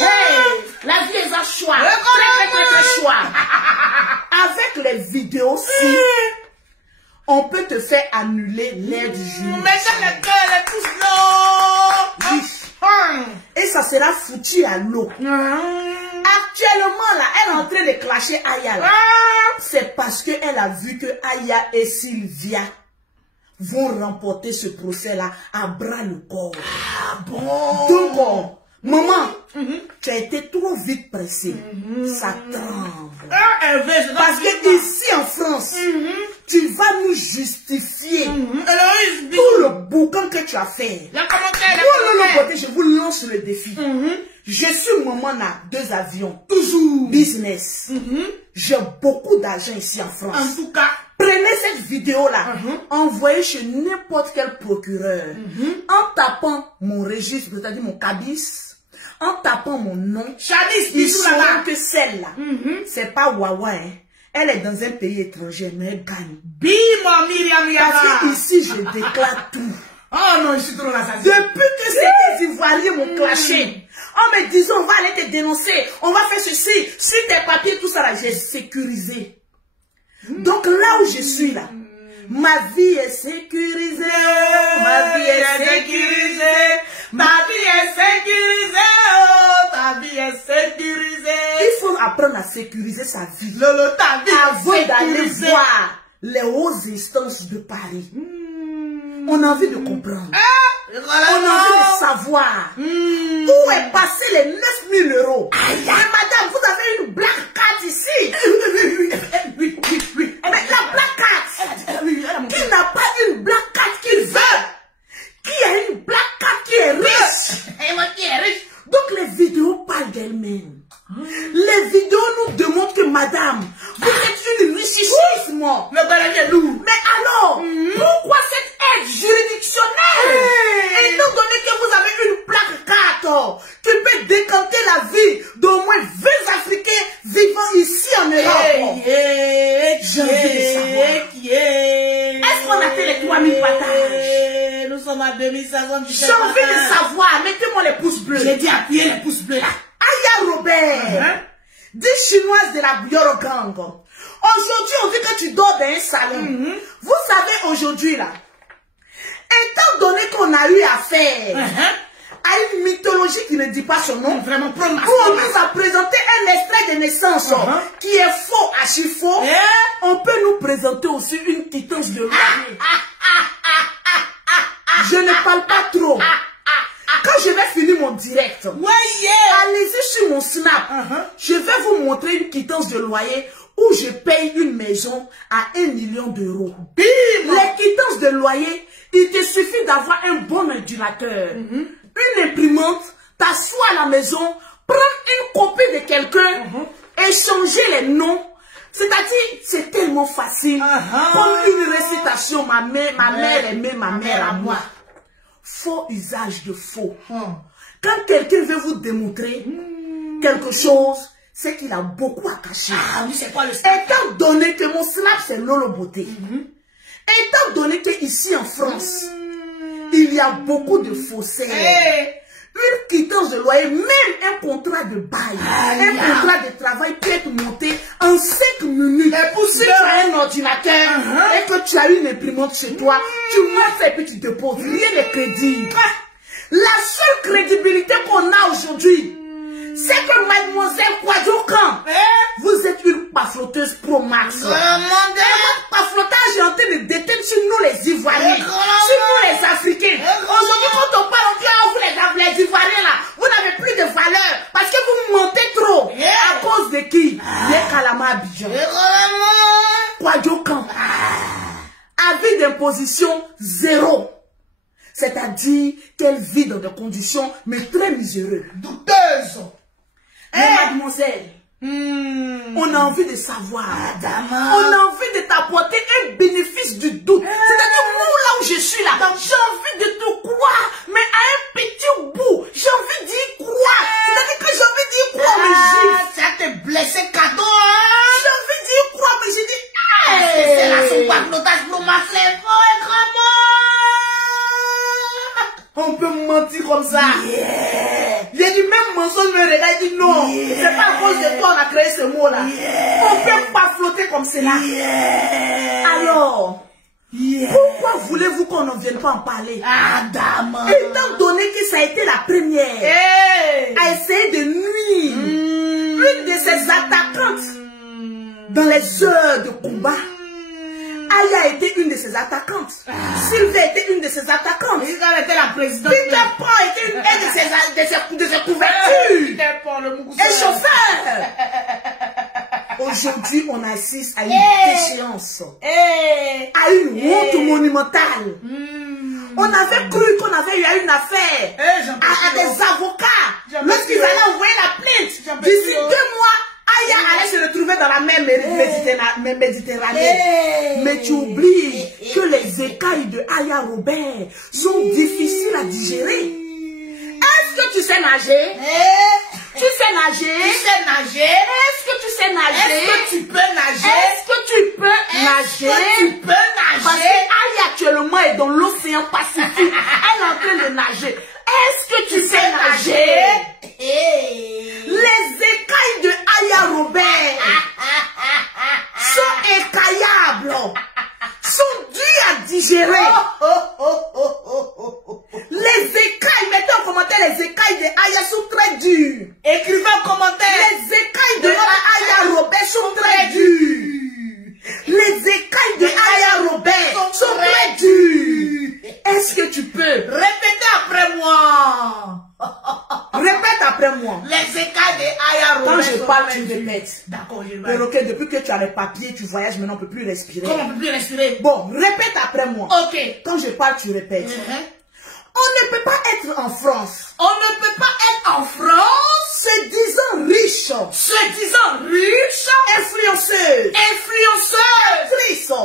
Hey, la vie est un choix, très choix. Avec les vidéos, si on peut te faire annuler l'aide juridictionnelle. Et ça sera foutu à l'eau. Actuellement, là, elle est en train de clasher Aya. C'est parce qu'elle a vu que Aya et Sylvia vont remporter ce procès-là à bras le corps. Ah bon? Donc, maman, tu as été trop vite pressée. Ça tremble. Parce que ici en France, tu vas nous justifier tout le boucan que tu as fait. Je vous lance le défi. Je suis maman à 2 avions. Toujours. Business. J'ai beaucoup d'argent ici en France. En tout cas, prenez cette vidéo-là, envoyez chez n'importe quel procureur, en tapant mon registre, c'est-à-dire mon cabis, en tapant mon nom, ils sauront que celle-là, c'est pas Wawa, hein. Elle est dans un pays étranger, mais elle gagne. Bim, Myriam Yaba. Parce que ici, je déclare tout. Oh non, je suis trop la Depuis que ces Ivoiriens m'ont clashé, en me disant, on va aller te dénoncer, on va faire ceci, sur tes papiers, tout ça là, j'ai sécurisé. Donc là où je suis là, ma vie est sécurisée, ma vie est sécurisée, ma vie est sécurisée, oh, ta vie est sécurisée. Il faut apprendre à sécuriser sa vie. Ta vie avant d'aller voir les hautes instances de Paris. On a envie de comprendre. On a envie de savoir où est passé les 9 000 €. Mais madame, vous avez une black card ici. Mais la black card, qui n'a pas une black card qu'il veut, qui a une black card qui est riche. Donc les vidéos parlent d'elles-mêmes. Les vidéos nous démontrent que madame, vous êtes une richissime. Mais alors, pourquoi cette aide juridictionnelle? Étant donné que vous avez une plaque carte qui peut décanter la vie d'au moins 20 Africains vivant ici en Europe. J'ai envie de savoir, mettez-moi les pouces bleus. J'ai dit appuyer les pouces bleus là. Aya Robert, des Chinoises de la Bioro Gang. Aujourd'hui, on dit que tu dors dans un salon. Vous savez, aujourd'hui là, étant donné qu'on a eu affaire à une mythologie qui ne dit pas son nom, vraiment où on nous a présenté un extrait de naissance qui est faux, archi faux, on peut nous présenter aussi une quittance de loyer. Je ne parle pas trop. Quand je vais finir mon direct, allez-y sur mon Snap. Je vais vous montrer une quittance de loyer où je paye une maison à 1 million d'euros. Les quittances de loyer, il te suffit d'avoir un bon ordinateur, une imprimante, t'asseoir à la maison, prendre une copie de quelqu'un, échanger les noms. C'est-à-dire, c'est tellement facile. Comme une récitation, ma mère aimait ma mère à moi. Faux usage de faux. Quand quelqu'un veut vous démontrer quelque chose, c'est qu'il a beaucoup à cacher. Oui, c'est quoi le snap? Étant donné que mon Snap, c'est Lolo Beauté. Étant donné qu'ici en France, il y a beaucoup de faussaires. Une quittance de loyer, même un contrat de bail, un contrat de travail peut être monté en 5 minutes. Et pour si tu as un ordinateur et que tu as une imprimante chez toi, tu montes et puis tu déposes. Rien de crédible. La seule crédibilité qu'on a aujourd'hui, c'est que mademoiselle Kwadjokan, vous êtes une pafloteuse pro max. Votre paflotage est en train de déteindre sur nous les Ivoiriens, sur nous les Africains. Aujourd'hui, quand on parle, on dit, oh, vous les Ivoiriens là, vous n'avez plus de valeur parce que vous mentez trop. À cause de qui? Les Kalama Abidjan. Kwadjokan. Avis d'imposition 0. C'est-à-dire qu'elle vit dans des conditions mais très miséreuses, douteuses. Mais mademoiselle, on a envie de savoir, on a envie de t'apporter un bénéfice du doute. C'est-à-dire, moi, là où je suis là, j'ai envie de te croire, mais à un petit bout, j'ai envie d'y croire. C'est-à-dire que j'ai envie d'y croire, mais ça te blessé cadeau, j'ai envie d'y croire, mais j'ai dit, c'est là son paflotage pour ma flemme, on peut mentir comme ça. J'ai dit même mensonge me regarde, dit non. C'est pas à cause de toi on a créé ce mot là. On peut pas flotter comme cela. Alors, pourquoi voulez-vous qu'on n'en vienne pas en parler? Étant donné que ça a été la première à essayer de nuire une de ses attaquantes dans les heures de combat. Aya était une de ses attaquantes. Sylvia était une de ses attaquantes. Elle était la présidente. Peter Pan était une de ses couvertures. Et chauffeur. Aujourd'hui, on assiste à une déchéance. À une honte monumentale. On avait cru qu'on avait eu une affaire à des avocats. Lorsqu'ils allaient envoyer la plainte, d'ici 2 mois, Aya allait se retrouver dans la mer Méditerranée. Mais tu oublies que les écailles de Aya Robert sont difficiles à digérer. Est-ce que tu sais nager? Tu sais nager? Est-ce que tu sais nager? Est-ce que tu peux nager? Est-ce que tu peux nager? Parce que Aya actuellement est dans l'océan Pacifique. Elle est en train de nager. Est-ce que tu sais nager? Les écailles de Aya Robert sont écaillables, sont dures à digérer. Les écailles, mettez en commentaire, les écailles de Aya sont très dures. Écrivez en commentaire. Les écailles de Aya Robert sont très dures. Les écailles de Aya Robert sont très dures. Est-ce que tu peux répéter après moi? Répète après moi. Les écailles de Aya Robert. Quand je parle, tu répètes. D'accord, je vais. Perroquet, depuis que tu as les papiers, tu voyages, maintenant on ne peut plus respirer. Comment on ne peut plus respirer? Bon, répète après moi. Ok. Quand je parle, tu répètes. On ne peut pas être en France. On ne peut pas être en France. Se disant riche. Se disant riche. Influenceuse. Influenceuse.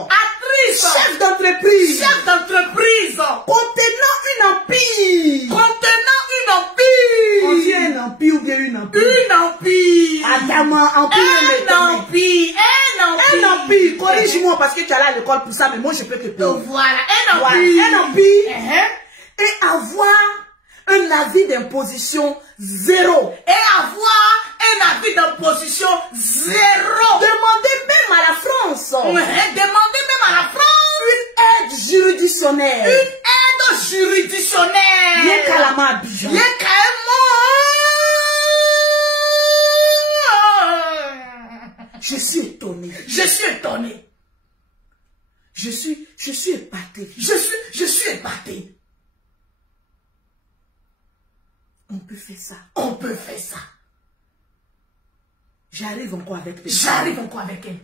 Actrice. Chef d'entreprise. Chef d'entreprise. Contenant une empire. Contenant une empire. On dit un empire ou bien une empire? Une empire. Adama, empire. Un empire. Un empire. Corrige-moi parce que tu es allé à l'école pour ça, mais moi je peux te payer. Voilà, un empire. Un empire. et avoir un avis d'imposition 0. Et avoir un avis d'imposition 0. Demandez même à la France. Demandez même à la France. Une aide juridictionnelle. Une aide juridictionnelle. Bien calama Abidjan. Bien calama. Je suis étonné. Je suis étonné. Je suis épaté. Je suis épaté. On peut faire ça. On peut faire ça. J'arrive encore avec elle. J'arrive encore avec elle.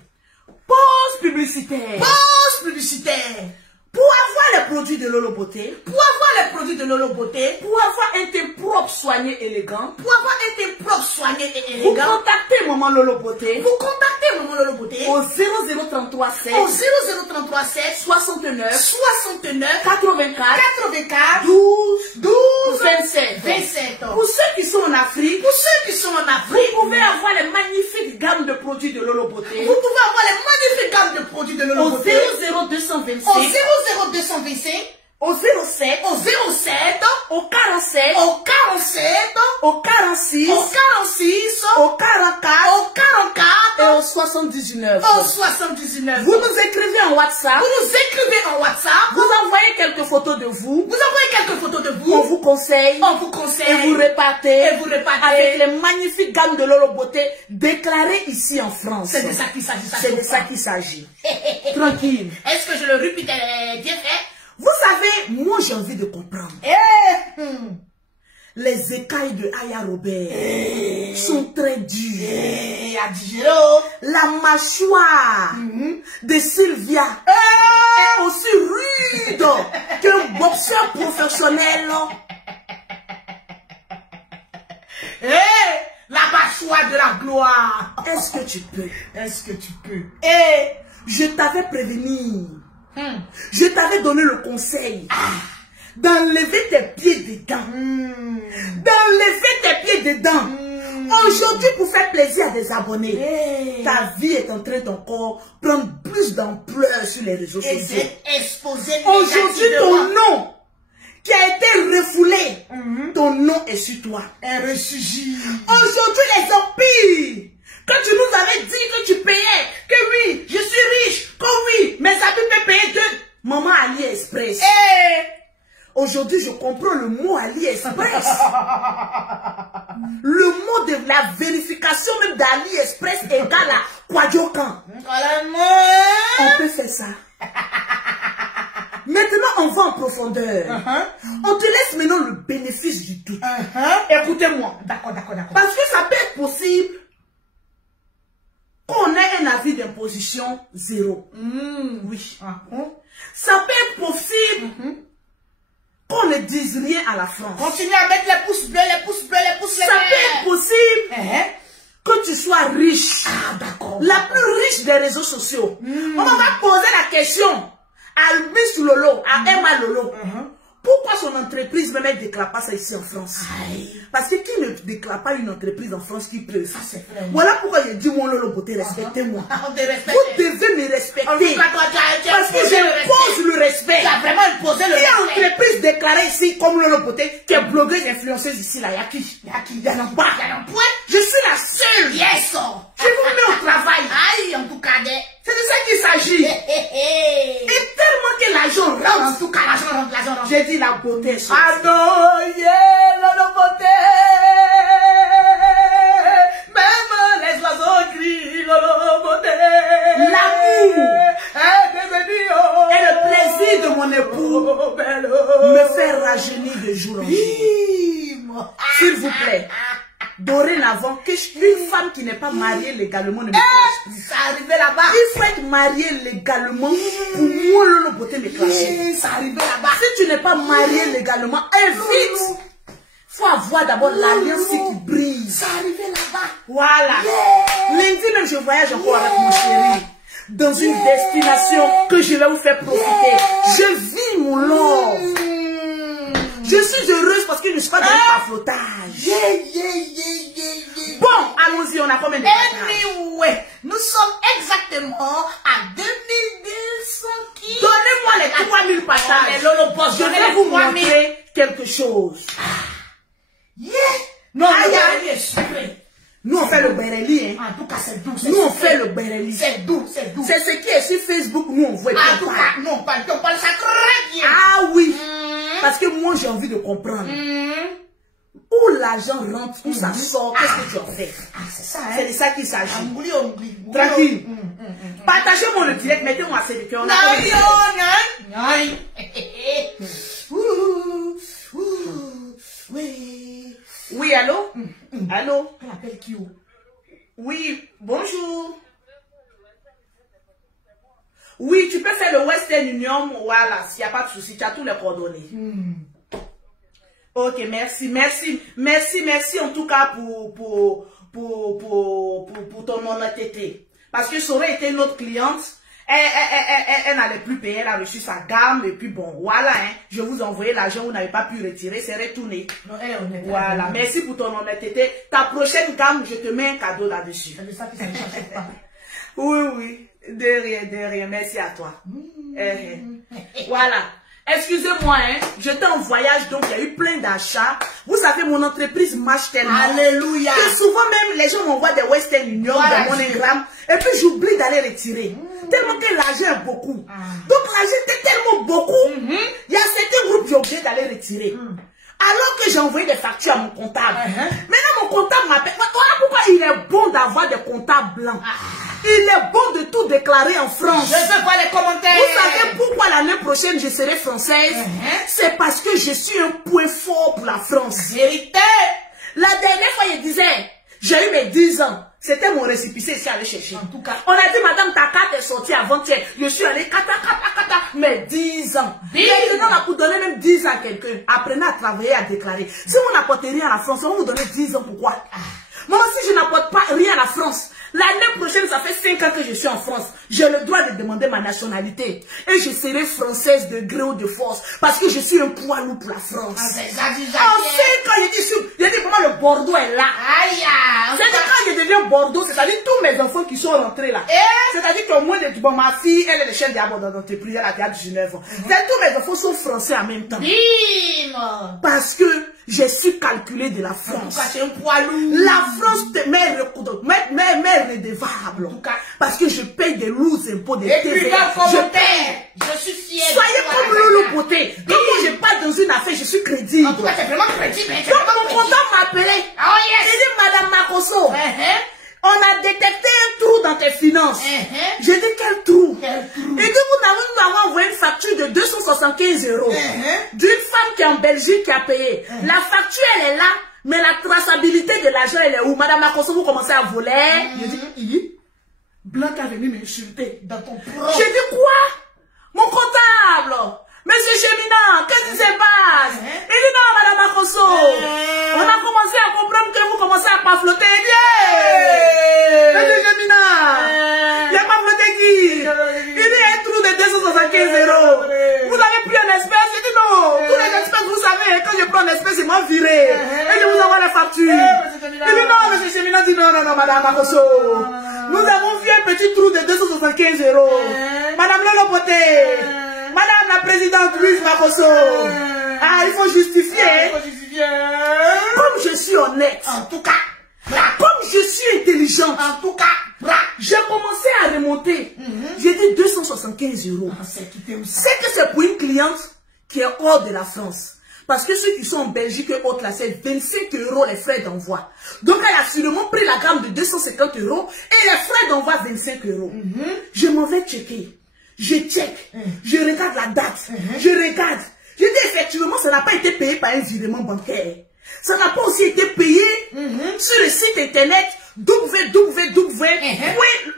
Pause publicitaire. Pause publicitaire. Pour avoir les produits de Lolo Beauté. Pour avoir les produits de Lolo Beauté. Pour avoir un teint propre, soigné, élégant. Pour avoir un teint propre, soigné et élégant. Vous contactez Maman Lolo Beauté. Vous contactez Maman Lolo Beauté. Au 0033 7. Au 0033 7. 69. 69. 84. 84. 12. 12. 27. 27. Pour ceux qui sont en Afrique. Pour ceux qui sont en Afrique. Vous pouvez avoir les magnifiques gammes de produits de Lolo Beauté. Vous pouvez avoir les magnifiques gammes de produits de Lolo Beauté. Au 00225. Au 00225. Au 07. Au 07. Au 47. Au 47. Au 46. Au 46. Au 44. Au 44. Et au 79. Au 79. Vous nous écrivez en WhatsApp. Vous nous écrivez en WhatsApp. Vous envoyez quelques photos de vous. Vous envoyez quelques photos de vous. On vous conseille. On vous conseille. Et vous repartez. Et vous repartez. Avec les magnifiques gammes de Lolo Beauté déclarées ici en France. C'est de ça qu'il s'agit. C'est de ça qu'il s'agit. Tranquille. Est-ce que je le répète bien fait? Vous savez, moi j'ai envie de comprendre. Les écailles de Aya Robert sont très dures. La mâchoire de Sylvia est aussi rude qu'un boxeur professionnel. La mâchoire de la gloire. Est-ce que tu peux? Est-ce que tu peux? Je t'avais prévenu. Je t'avais donné le conseil d'enlever tes pieds dedans. D'enlever tes pieds dedans. Aujourd'hui, pour faire plaisir à des abonnés, ta vie est en train d'encore prendre plus d'ampleur sur les réseaux sociaux. Aujourd'hui, ton nom qui a été refoulé, ton nom est sur toi. Ressurgit. Aujourd'hui, les empires, quand tu nous avais dit que tu payais, que oui, je suis riche, que oui, mes amis peuvent payer deux. Maman AliExpress. Aujourd'hui, je comprends le mot AliExpress. Le mot de la vérification même d'AliExpress égale à Kwadjokan. On peut faire ça. Maintenant, on va en profondeur. On te laisse maintenant le bénéfice du tout. Écoutez-moi. D'accord. Parce que ça peut être possible qu'on ait un avis d'imposition 0. Oui. Ça peut être possible qu'on ne dise rien à la France. Continuez à mettre les pouces bleus, les pouces bleus, les pouces bleus. Ça peut être possible que tu sois riche. La plus riche des réseaux sociaux. On va poser la question à Miss Lolo, à Emma Lolo. Pourquoi son entreprise ne déclare pas ça ici en France? Parce que qui ne déclare pas une entreprise en France qui peut? Voilà pourquoi je dis, mon Lolo Beauté, respectez-moi. Vous devez me respecter. Parce que j'impose le respect. Tu as vraiment imposé le respect. respect. Et entreprise déclarée ici comme Lolo Beauté, qui est blogueuse influenceuse ici, là, il y a qui? Il y en a pas. Je suis la seule. Yes. Je vous mets au travail. Aïe, en tout cas. C'est de ça qu'il s'agit. Et tellement que l'argent rentre. En tout cas, l'argent rentre. J'ai dit la beauté. Ah non, la beauté. Même les oiseaux crient, la beauté. L'amour et le plaisir de mon époux me fait rajeunir de jour en jour. S'il vous plaît. Dorénavant, qu'une femme qui n'est pas mariée légalement ne me clashe plus. Ça arrivait là-bas. Il faut être marié légalement pour moi, Lolo Beauté me clasher. Ça arrivait là-bas. Si tu n'es pas marié légalement, invite. Il faut avoir d'abord l'alliance qui brille. Ça arrivait là-bas. Voilà. Lundi même, je voyage encore avec mon chéri dans une destination que je vais vous faire profiter. Je vis mon love. Je suis heureuse parce que je ne suis pas dans un flottage. Bon, allons-y, on a combien de Anyway, nous sommes exactement à 2200 qui. Donnez-moi les 3000 partages. Les Lolo Boss, je vais vous montrer quelque chose. Yeah. Non, le Bereli est sucré. Nous, on fait le Bereli. En tout cas, c'est doux. Nous, on fait le Bereli. C'est doux, c'est doux. C'est ce qui est sur Facebook, nous, on voit. En tout cas, non, on parle ça très bien. Ah oui. Parce que moi, j'ai envie de comprendre. Où l'argent rentre, où ça sort, qu'est-ce que tu en fais? Ah, c'est ça, hein. C'est de ça qu'il s'agit. Tranquille. Partagez-moi le direct, mettez-moi assez de cœur. Oui. Oui, allô? Allô? Elle appelle qui? Oui, bonjour. Oui, tu peux faire le Western Union, voilà, s'il n'y a pas de souci, tu as tous les coordonnées. Ok, merci en tout cas pour ton honnêteté. Parce que ça aurait été une autre cliente, elle n'allait plus payer, elle a reçu sa gamme, et puis bon, voilà, hein, je vous ai envoyé l'argent, vous n'avez pas pu retirer, c'est retourné. Non, elle est honnête. Voilà, merci pour ton honnêteté. Ta prochaine gamme, je te mets un cadeau là-dessus. C'est de ça qui ne change pas. Oui, de rien, merci à toi. Voilà. Excusez-moi, hein, j'étais en voyage, donc il y a eu plein d'achats. Vous savez, mon entreprise marche tellement. Alléluia. Que souvent même, les gens m'envoient des Western Union, Voilà, des MoneyGram, et puis j'oublie d'aller retirer. Tellement que l'argent est beaucoup. Donc l'argent était tellement beaucoup, il y a certains groupes, j'ai oublié d'aller retirer. Alors que j'ai envoyé des factures à mon comptable. Maintenant, mon comptable m'appelle. Voilà pourquoi il est bon d'avoir des comptables blancs. Il est bon de tout déclarer en France. Je veux voir les commentaires. Vous savez pourquoi l'année prochaine je serai française? C'est parce que je suis un point fort pour la France. Vérité. La dernière fois, il disait, j'ai eu mes 10 ans. C'était mon récipicé ici à aller chercher. En tout cas. On a dit, madame, ta carte est sortie avant-hier. Je suis allée, kata, mais 10 ans. Maintenant, on a pour donner même 10 ans à quelqu'un. Apprenez à travailler, à déclarer. Si vous n'apportez rien à la France, on va vous donner 10 ans. Pourquoi? Moi, si je n'apporte pas rien à la France, l'année prochaine, ça fait 5 ans que je suis en France. J'ai le droit de demander ma nationalité. Et je serai française de gré ou de force. Parce que je suis un poids lourd pour la France. En 5 ans, j'ai dit, comment le Bordeaux est là. C'est quand je deviens Bordeaux, c'est-à-dire tous mes enfants qui sont rentrés là. C'est-à-dire qu'au moins, bon, ma fille, elle est le chef d'entreprise, elle a déjà 19 ans. C'est tous mes enfants sont français en même temps. Bim. Parce que j'ai su calculer de la France. C'est un poids lourd. La France te met redevable. Parce que je paye des lourds impôts, des TVA. Je suis fière. Soyez comme Loulou Beauté. Quand moi je pars dans une affaire, je suis crédible. En tout cas, c'est vraiment crédible. Donc mon comptable m'a appelé. Oh yes. Il dit, Madame Makoso, on a détecté un trou dans tes finances. J'ai dit, quel trou? Il dit, nous avons envoyé une facture de 275 €. D'une femme qui est en Belgique qui a payé. La facture, elle est là, mais la traçabilité de l'argent, elle est où? Madame Makoso, vous commencez à voler. J'ai dit, Blanc est venu m'insulter. Dans ton propre. J'ai dit, quoi? Mon comptable, Monsieur Cheminant, qu'est-ce qui se passe? Il dit non, Madame Makoso. On a commencé à comprendre que vous commencez à pas flotter. Monsieur Cheminant, il n'y a pas flotté qui? Il dit un trou de 275 €. Vous avez pris un espèce? Il dit non. Tous les espèces, vous savez, quand je prends un espèce, ils m'ont viré. Et je vous envoie la facture. Il dit non, Monsieur Cheminant dit non, Madame Makoso. Nous avons vu un petit trou de 275 €. Madame Lolo Beauté. Madame la présidente Louise Makoso. Il faut justifier. Comme je suis honnête. En tout cas. Comme je suis intelligente. En tout cas. J'ai commencé à remonter. J'ai dit 275 €. C'est que c'est pour une cliente qui est hors de la France. Parce que ceux qui sont en Belgique et autres là, c'est 25 € les frais d'envoi. Donc elle a sûrement pris la gamme de 250 € et les frais d'envoi 25 €. Je m'en vais checker. Je check, je regarde la date, je regarde. Je dis effectivement, ça n'a pas été payé par un virement bancaire. Ça n'a pas aussi été payé sur le site internet www.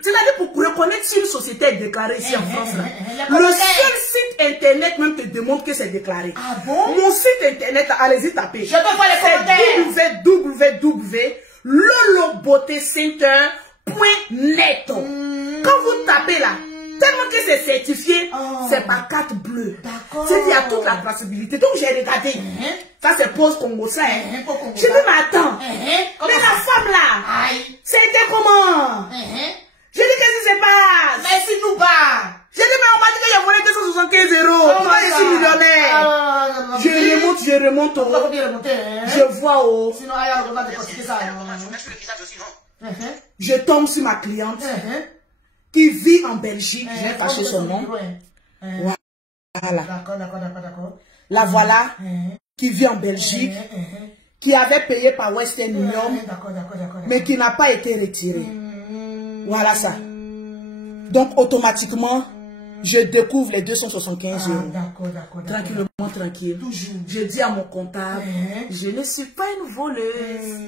C'est-à-dire pour reconnaître si une société est déclarée ici en France. Le seul site internet même te démontre que c'est déclaré. Ah bon? Mon site internet, allez-y taper. Je te vois les commentaires. www.lolobotecenter.net. Quand vous tapez là, tellement que c'est certifié, c'est par carte bleue. C'est qu'il y a toute la traçabilité. Donc j'ai regardé. Ça c'est pose Congo ça. Je dis mais attends. Mais la femme là, c'était comment? Je dis qu'est-ce qui se passe? Merci Nouba. Je dis mais on m'a dit qu'il y a volé 275 €. Moi je suis millionnaire. Je remonte au haut. Je vois au haut. Sinon, ailleurs, on va décortiquer ça. Je tombe sur ma cliente qui vit en Belgique. Je vais cacher son nom. Voilà. D'accord. La voilà, qui vit en Belgique, qui avait payé par Western Union, mais qui n'a pas été retirée. Voilà ça. Donc, automatiquement, je découvre les 275 euros. Tranquillement, tranquille. Toujours. Je dis à mon comptable, je ne suis pas une voleuse.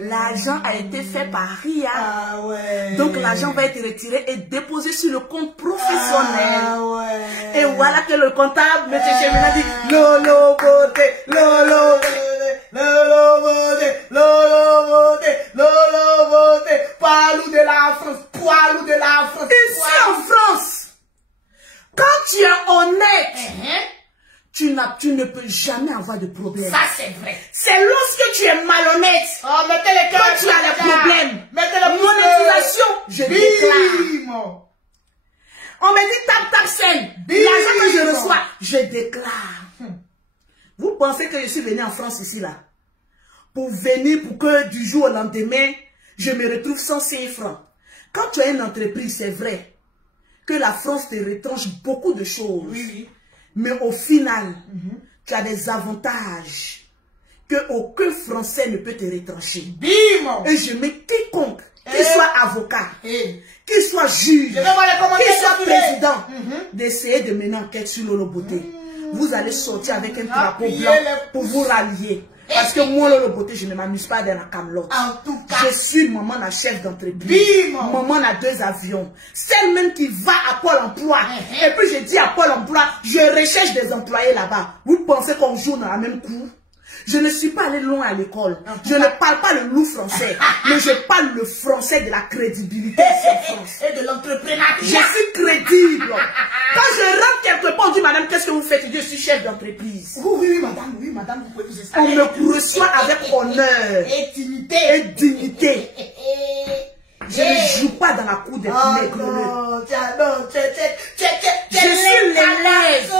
L'argent a été fait par RIA. Ah ouais. Donc, l'argent va être retiré et déposé sur le compte professionnel. Ah ouais. Et voilà que le comptable, M. Chemina, dit Lolo Beauté, Lolo Beauté, Lolo Beauté, Lolo Beauté, Lolo Beauté, poilou de la France, poilou de la France. Ici en France, quand tu es honnête, tu ne peux jamais avoir de problème. Ça, c'est vrai. C'est lorsque tu es malhonnête, Oh, mettez les cœurs. quand tu as des problèmes, Mettez le monétisation, je déclare. Bim. On me dit tap scène. L'argent que je reçois, je déclare. Vous pensez que je suis venu en France ici là pour venir pour que du jour au lendemain, je me retrouve sans 5 francs. Quand tu as une entreprise, c'est vrai que la France te retranche beaucoup de choses. Oui. Mais au final, tu as des avantages que aucun Français ne peut te retrancher. Bim. Et je mets quiconque, qu'il soit avocat, Qu'il qu'il soit juge, qu'il soit qu'il président, d'essayer de mener enquête sur Lolo Beauté. Vous allez sortir avec un drapeau blanc pour vous rallier. Parce que moi, Lolo Beauté, je ne m'amuse pas dans la camelote. En tout cas, je suis maman à chef d'entreprise. Maman a 2 avions. Celle même qui va à Pôle emploi. Et puis je dis à Pôle emploi, je recherche des employés là-bas. Vous pensez qu'on joue dans la même cour? Je ne suis pas allé loin à l'école. Je ne parle pas le loup français. Mais je parle le français de la crédibilité en France. Et de l'entrepreneuriat. Je suis crédible. Quand je rentre quelque part, on dit, madame, qu'est-ce que vous faites? Je suis chef d'entreprise. Oui, madame, vous pouvez vous installer. On me reçoit avec honneur et dignité. et dignité. Je ne joue pas dans la cour des nègres. Je suis l'élève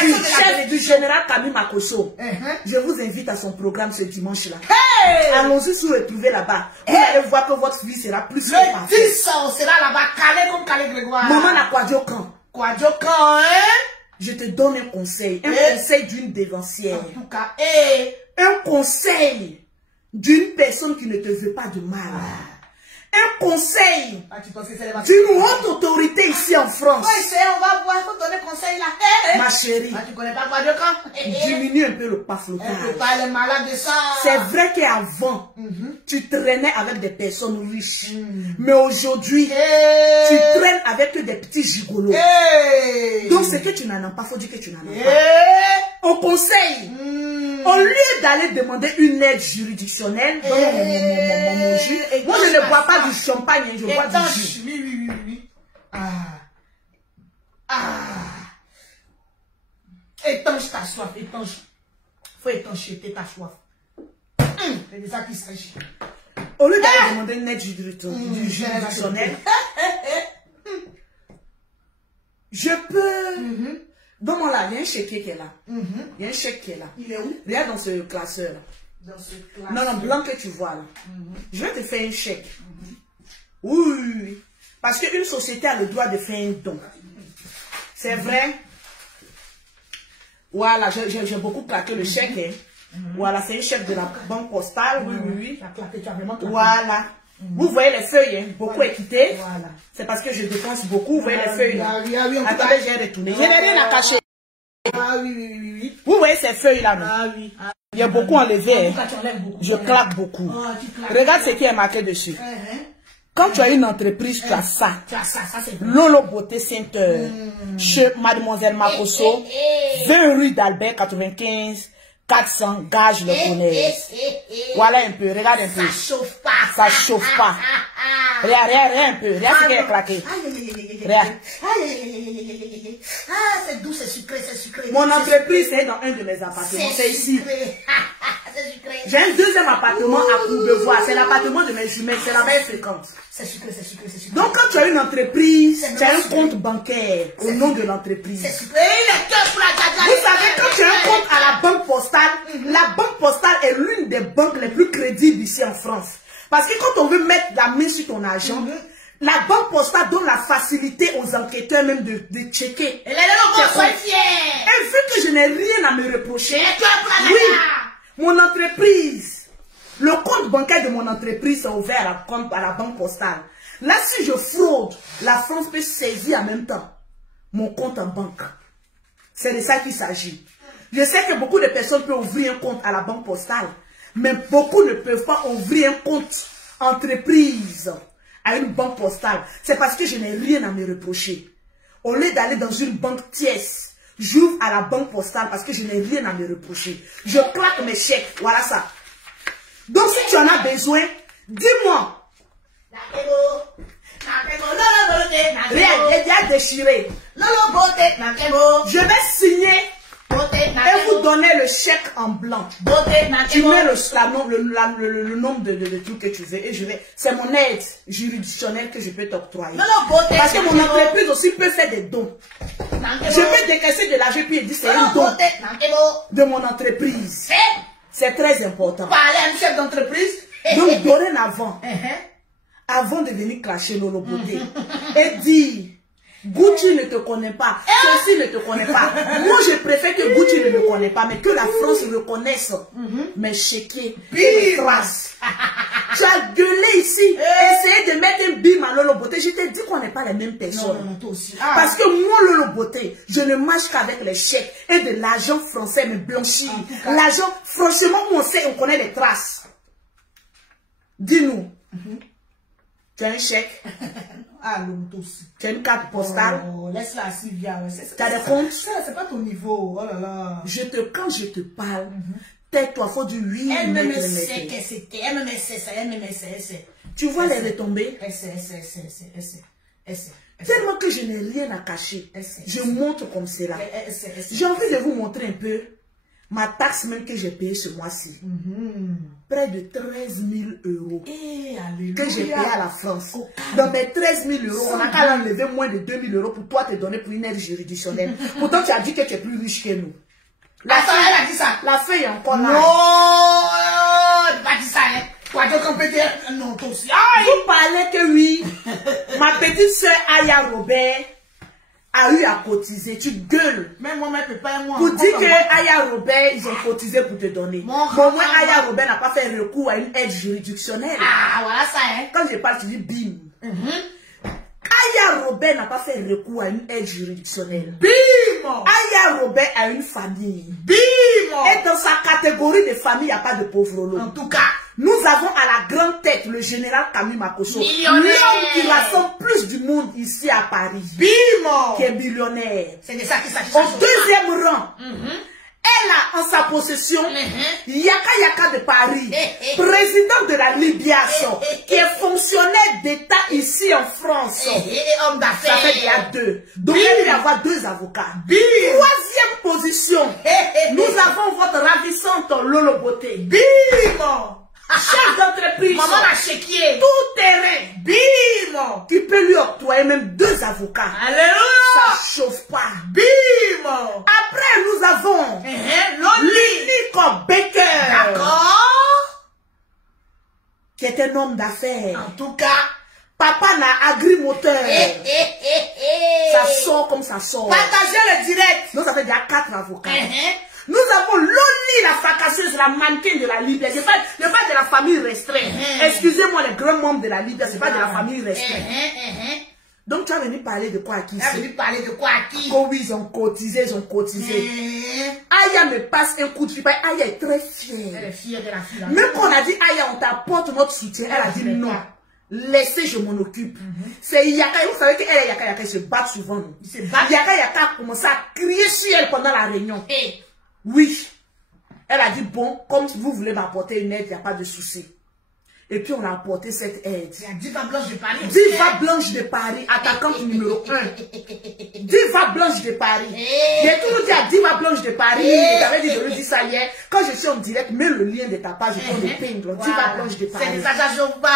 du chef du général Camille Makosso. Je vous invite à son programme ce dimanche-là. Allons-y se retrouver là-bas. Vous allez voir que votre vie sera plus que parfaite. Le 10, on sera là-bas, calé comme Calé Grégoire. Maman n'a quoi dire quand? Je te donne un conseil. Un conseil d'une dévancière. En tout cas, un conseil d'une personne qui ne te veut pas de mal. Un conseil d'une haute autorité ici en France. On va voir, faut donner conseil là. Ma chérie, tu connais pas quoi de quand? diminue un peu le paflotage. On peut pas les malades de ça. C'est vrai qu'avant, tu traînais avec des personnes riches. Mais aujourd'hui, tu traînes avec des petits gigolos. Donc ce que tu n'en as pas, faut dire que tu n'en as pas. Au conseil, au lieu d'aller demander une aide juridictionnelle, moi je ne bois pas du champagne, je bois du jus. Oui. Étanche ta soif, étanche. Faut étancher ta soif. C'est de ça qu'il s'agit. Au lieu d'aller demander une aide juridictionnelle, je peux... Donne-moi là, il y a un chèque qui est là. Il y a un chèque qui est là. Il est où? Regarde dans ce classeur là. Dans ce classeur. Non, blanc que tu vois là. Je vais te faire un chèque. Oui. Parce qu'une société a le droit de faire un don. C'est vrai. Voilà, j'ai beaucoup claqué le chèque. Voilà, c'est un chèque de la banque postale. Oui. Voilà. Vous voyez les feuilles, beaucoup est quitté. Voilà. C'est parce que je dépense beaucoup. Vous voyez les feuilles là. Attendez, j'ai retourné. Je n'ai rien à cacher. Oui. Vous voyez ces feuilles là, non? Il y a beaucoup enlevé. Je claque beaucoup. Regarde ce qui est marqué dessus. Quand tu as une entreprise, tu as ça. Lolo Beauté Center. Chez Mademoiselle Makosso. 20 rue d'Albert 95. 400 gages le connaît. Voilà un peu, regarde un peu. Ça chauffe pas. Regarde un peu. Regarde ce qui est claqué. Regarde. C'est doux, c'est sucré. Mon entreprise est dans un de mes appartements. C'est ici. J'ai un deuxième appartement à Courbevoie. C'est l'appartement de mes jumelles. C'est la belle fréquence. C'est sucré, c'est sucré, c'est sucré. Donc quand tu as une entreprise, tu as un compte bancaire au nom de l'entreprise. C'est sucré. Vous savez, quand tu as un compte à la banque postale, la banque postale est l'une des banques les plus crédibles ici en France. Parce que quand on veut mettre la main sur ton argent, la banque postale donne la facilité aux enquêteurs même de checker. Et sois fier. Et vu que je n'ai rien à me reprocher, oui, mon entreprise, le compte bancaire de mon entreprise est ouvert à la banque postale. Là, si je fraude, la France peut saisir en même temps mon compte en banque. C'est de ça qu'il s'agit. Je sais que beaucoup de personnes peuvent ouvrir un compte à la banque postale, mais beaucoup ne peuvent pas ouvrir un compte entreprise à une banque postale. C'est parce que je n'ai rien à me reprocher. Au lieu d'aller dans une banque tierce, j'ouvre à la banque postale parce que je n'ai rien à me reprocher. Je claque mes chèques. Voilà ça. Donc si tu en as besoin, dis-moi. Rien, il y a déchiré. Je vais signer et vous donner le chèque en blanc. Tu mets le nombre de trucs que tu veux et je vais. C'est mon aide juridictionnelle que je peux t'octroyer. Parce que mon entreprise aussi peut faire des dons. Je peux décaisser de l'argent puis dire c'est un don de mon entreprise. C'est très important. Parler à un chef d'entreprise. Donc dorénavant, avant de venir clasher Lolo Beauté et dire Gucci ne te connaît pas, ceci ne te connaît pas. Moi, je préfère que Gucci ne me connaisse pas, mais que la France reconnaisse mes chéquiers et mes traces. Tu as gueulé ici, essayé de mettre un bim à Lolo Beauté. Je t'ai dit qu'on n'est pas les mêmes personnes. Non, toi aussi. Parce que moi, Lolo Beauté, je ne marche qu'avec les chèques et de l'argent français, mais blanchi. L'argent, franchement, on sait, on connaît les traces. Dis-nous. Tu as un chèque? Ah, l'homme aussi. Tu as une carte postale? Oh, laisse-la assis, viens. Tu as des comptes? C'est pas ton niveau. Oh là là. Quand je te parle, tais-toi, faut du oui. Elle me sait que c'était. Elle me sait ça. Elle me sait. Tu vois les retombées? Tellement que je n'ai rien à cacher. Je montre comme cela. J'ai envie de vous montrer un peu ma taxe même que j'ai payée ce mois-ci. Près de 13 000 euros que j'ai payé à la France. Dans mes 13 000 euros, on n'a qu'à enlever moins de 2 000 euros pour toi te donner pour une aide juridictionnelle. Pourtant, tu as dit que tu es plus riche que nous. La fille, elle a dit ça. La fille est encore là. Non, elle pas dit ça. Toi, tu compétais. Non, toi aussi. Vous parlez que oui, ma petite soeur Aya Robert a eu à cotiser. Tu gueules. Même moi, mes papa et moi. Pour dire que Aya Robert, ils ont cotisé pour te donner. Bon, moi, Aya Robert n'a pas fait recours à une aide juridictionnelle. Ah, voilà ça, hein. Quand je parle, tu dis bim. Aya Robert n'a pas fait recours à une aide juridictionnelle. Bim! Aya Robert a une famille. Bim! Et dans sa catégorie de famille, il n'y a pas de pauvre. En tout cas, nous avons à la grande tête le général Camille Makosso, l'homme qui rassemble plus du monde ici à Paris. Bim! Qui est millionnaire. C'est de ça qu'il s'agit. Au deuxième rang, elle a en sa possession Yaka Yaka de Paris, président de la Libiation, qui est fonctionnaire d'État ici en France. Homme d'affaires. Ça fait qu'il y a deux. Donc il peut y avoir deux avocats. Troisième position, nous avons votre ravissante Lolo Beauté. Bim! Chef d'entreprise. Maman a chéquier. Tout terrain. Bim! Tu peux lui octroyer même deux avocats. Alléluia! Ça chauffe pas. Bim! Après, nous avons Lily Baker. D'accord. Qui est un homme d'affaires. En tout cas, Papa n'a agrimoteur. Ça sort comme ça sort. Partagez le direct. Donc ça fait déjà 4 avocats. Nous avons Loli, la fracasseuse, la mannequin de la Libye. Je parle de la famille restreinte. Excusez-moi, les grands membres de la Libye, c'est pas de la famille restreinte. Donc tu as venu parler de quoi à qui? Tu as venu parler de quoi à qui? Oh oui, ils ont cotisé, Aya me passe un coup de fil. Aya est très fière. Elle est fière de la fille. Même quand on a dit Aya, on t'apporte notre soutien, elle a dit non. Laissez, je m'en occupe. C'est Yaka, vous savez qu'elle et Yaka se battent souvent. Yaka a commencé à crier sur elle pendant la réunion. Oui. Elle a dit, bon, comme vous voulez m'apporter une aide, il n'y a pas de souci. Et puis on a apporté cette aide. Il y a Diva Blanche de Paris. Diva Blanche de Paris, attaquante numéro 1. Diva Blanche de Paris. J'ai toujours dit à Diva Blanche de Paris, j'avais dit de lui dire ça hier. Quand je suis en direct, mets le lien de ta page, je prends le ping. Diva Blanche de Paris. C'est des agents bas.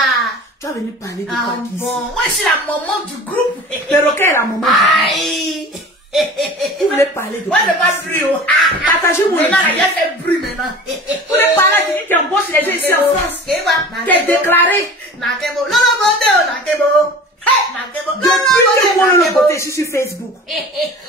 Tu vas venir parler de Ah quoi ici? bon, moi je suis la maman du groupe. Perroquet est la maman du Aïe. groupe. Vous voulez parler de Moi quoi je ne passe ici? plus. Partagez-moi Maintenant, le elle lien. a fait bruit maintenant. Vous voulez parler à quelqu'un qui embauche les gens ici en France, qui est déclaré. Nakebo. Non, non, bon, Nakebo. Depuis que moi, le côté, je suis sur Facebook.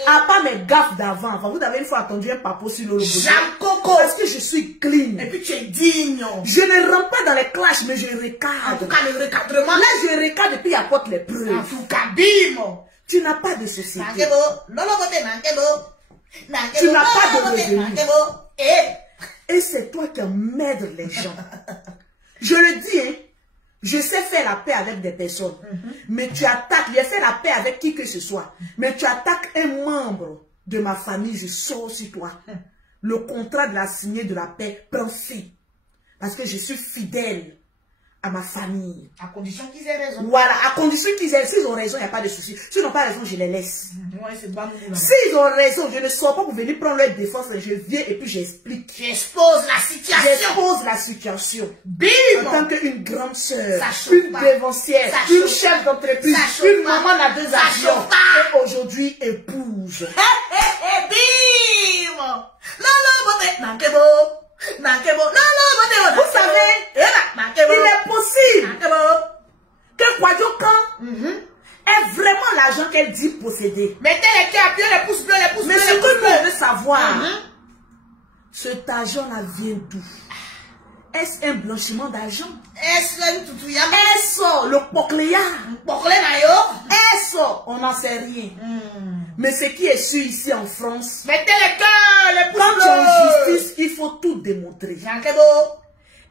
À part mes gaffes d'avant. Vous avez une fois entendu un papo sur le logo. Jean Coco. Parce que je suis clean. Et puis tu es digne. Je ne rentre pas dans les clashs, mais je En recadre. tout cas, le recadrement. Là, je recadre et puis il apporte les En preuves. tout cas, bim. Tu n'as pas de société. Nakebo. Non, non, bon, Nakebo. Tu n'as pas de revenu. Nakebo. Et c'est toi qui emmènes les gens. Je le dis, hein. Je sais faire la paix avec des personnes. Mais tu attaques, j'ai fait la paix avec qui que ce soit. Mais tu attaques un membre de ma famille, je sors sur toi. Le contrat de la signée de la paix prend fin. Parce que je suis fidèle à ma famille. À condition qu'ils aient raison. Voilà, à condition qu'ils aient, s'ils ont raison, il n'y a pas de souci. S'ils n'ont pas raison, je les laisse. Ouais, c'est pas nous. S'ils ont raison, je ne sors pas pour venir prendre leur défense, je viens et puis j'explique. J'expose la situation. J'expose la situation. Bim. En tant qu'une grande sœur, Ça chauffe une pas. dévancière, Ça une chauffe chef pas. d'entreprise, Ça chauffe une pas. maman à 2 Ça avions, chauffe pas. et aujourd'hui épouse. Bim. Non, non, bon, Nakebo. Nakebo. Non, non, bon, Vous savez, Nakebo. il est possible Nakebo. que Kwadjokan ait vraiment l'argent qu'elle dit posséder. Mettez les cœurs, appuyez les pouces bleus, les pouces Mais bleus, ce les pouces que nous bleus. devons savoir, cet argent-là vient d'où? Est-ce un blanchiment d'argent? Est-ce une toutouya? Est-ce le pocléa? Pokle na yo? Est-ce on n'en sait rien. Mais ce qui est sûr ici en France, Mettez les cœurs, les pouces quand bleus. tu es en justice, il faut tout démontrer. Nakebo.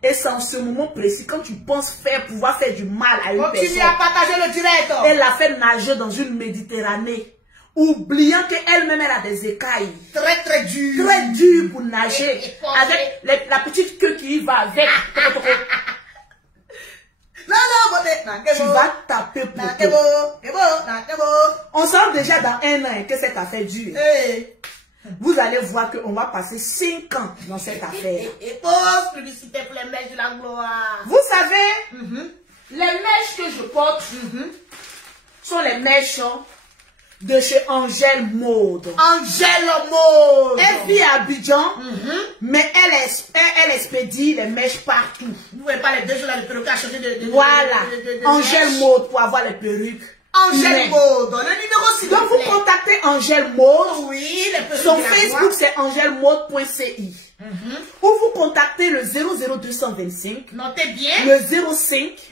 Et c'est en ce moment précis, quand tu penses pouvoir faire du mal à une Continue personne, à partager le direct. elle l'a fait nager dans une Méditerranée, oubliant qu'elle-même elle a des écailles Très, très dur. très dures pour nager, avec la petite queue qui y va avec. Non, non, bon, Nakebo. Tu vas taper pour Nakebo. toi. Kebo. Nakebo. On sent déjà dans 1 an que cette affaire dure. Hey. Vous allez voir qu'on va passer 5 ans dans cette affaire. Et pause publicité pour les mèches de la gloire. Vous savez, les mèches que je porte sont les mèches de chez Angèle Mode. Angèle Mode. Elle vit à Abidjan, mais elle expédie les mèches partout. Vous voyez pas les 2 jours là, le perroquet a changé de Voilà, Angèle mèche. Mode pour avoir les perruques. Angèle Mais- Mode. Le numéro s'il Donc vous vous plaît. contactez Angèle Mode. Oui, les perruques Son de la Facebook gloire. c'est angelmode.ci. Ou vous contactez le 00225, Notez bien. le 05.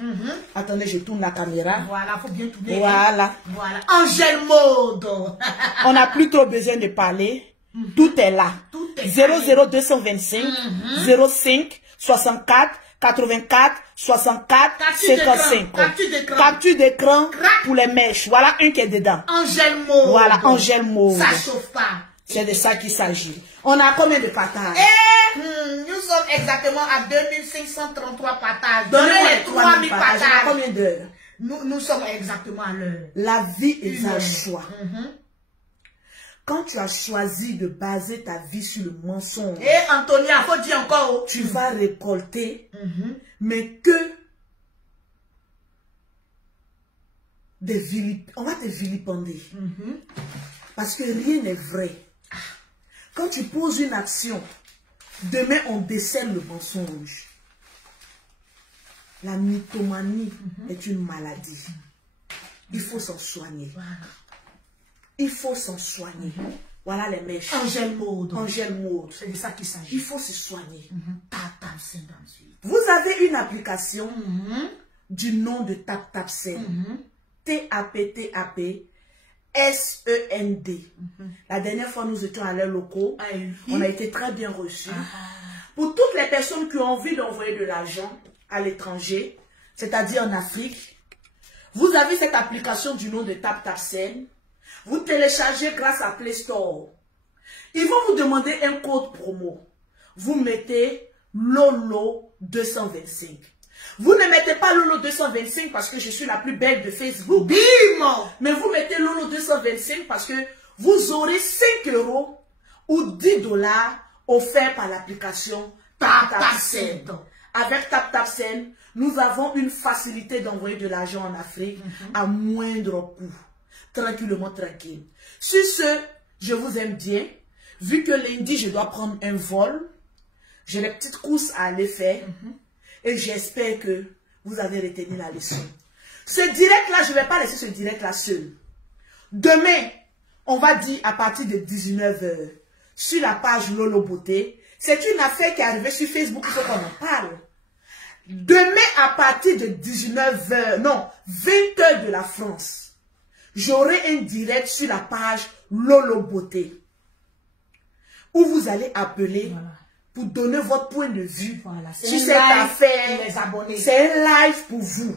Attendez, je tourne la caméra. Voilà, faut bien tourner. Voilà. Voilà. Angèle Mode. On n'a plus trop besoin de parler. Tout est là. Tout est 00225, 05, 64, 84, 64, Capture d'écran, 55. capture d'écran. Capture d'écran Crac. pour les mèches. Voilà un qui est dedans. Angèle Mode. Voilà, Angèle Mode. Ça chauffe pas. C'est de ça qu'il s'agit. On a combien de partages? Et nous sommes exactement à 2533 partages. Donnez Donnez-moi les 3000 On a partages. combien d'heures? Nous sommes exactement à l'heure. La vie est un choix. Mhm. Quand tu as choisi de baser ta vie sur le mensonge, Et Antonia, faut dire encore. tu vas récolter, mais que on va te vilipender. Parce que rien n'est vrai. Quand tu poses une action, demain on décèle le mensonge. La mythomanie est une maladie. Il faut s'en soigner. Voilà. Il faut s'en soigner. Voilà les mèches. Angèle Mode. Angèle Mode. C'est de ça qu'il Il s'agit. faut se soigner. Tata 58. Vous avez une application du nom de TapTapSend. T-A-P-T-A-P S-E-N-D. La dernière fois, nous étions à leurs locaux. On a été très bien reçus. Pour toutes les personnes qui ont envie d'envoyer de l'argent à l'étranger, c'est-à-dire en Afrique, vous avez cette application du nom de TapTapSend. Vous téléchargez grâce à Play Store. Ils vont vous demander un code promo. Vous mettez LOLO 225. Vous ne mettez pas Lolo 225 parce que je suis la plus belle de Facebook. Bim! Mais vous mettez Lolo 225 parce que vous aurez 5 € ou 10 $ offerts par l'application TapTapSend. Avec TapTapSend, nous avons une facilité d'envoyer de l'argent en Afrique à moindre coût. Tranquillement, tranquille. Sur ce, je vous aime bien. Vu que lundi, je dois prendre un vol, j'ai des petites courses à aller faire. Et j'espère que vous avez retenu la leçon. Ce direct-là, je ne vais pas laisser ce direct-là seul. Demain, on va dire à partir de 19 h, sur la page Lolo Beauté, c'est une affaire qui est arrivée sur Facebook, il faut qu'on en parle. Demain, à partir de 19 h, non, 20 h de la France, j'aurai un direct sur la page Lolo Beauté, où vous allez appeler pour donner votre point de vue sur cette affaire. C'est un live pour vous.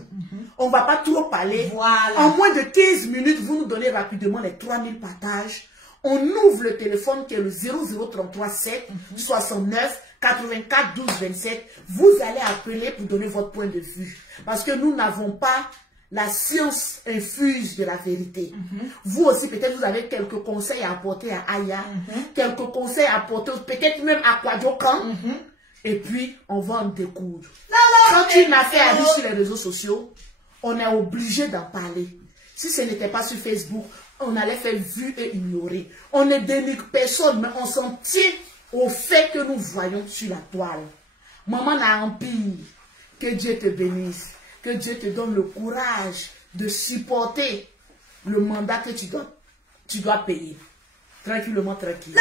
On ne va pas trop parler. En moins de 15 minutes, vous nous donnez rapidement les 3000 partages. On ouvre le téléphone qui est le 0033 7 69 84 12 27. Vous allez appeler pour donner votre point de vue. Parce que nous n'avons pas la science infuse de la vérité. Vous aussi, peut-être, vous avez quelques conseils à apporter à Aya, quelques conseils à apporter, peut-être même à Kwadjokan. Et puis, on va en découdre. Quand une affaire arrive sur les réseaux sociaux, on est obligé d'en parler. Si ce n'était pas sur Facebook, on allait faire vue et ignorer. On ne dénigre personne, mais on s'en tient au fait que nous voyons sur la toile. Maman n'a empire. Que Dieu te bénisse. Que Dieu te donne le courage de supporter le mandat que tu dois payer. Tranquillement, tranquille.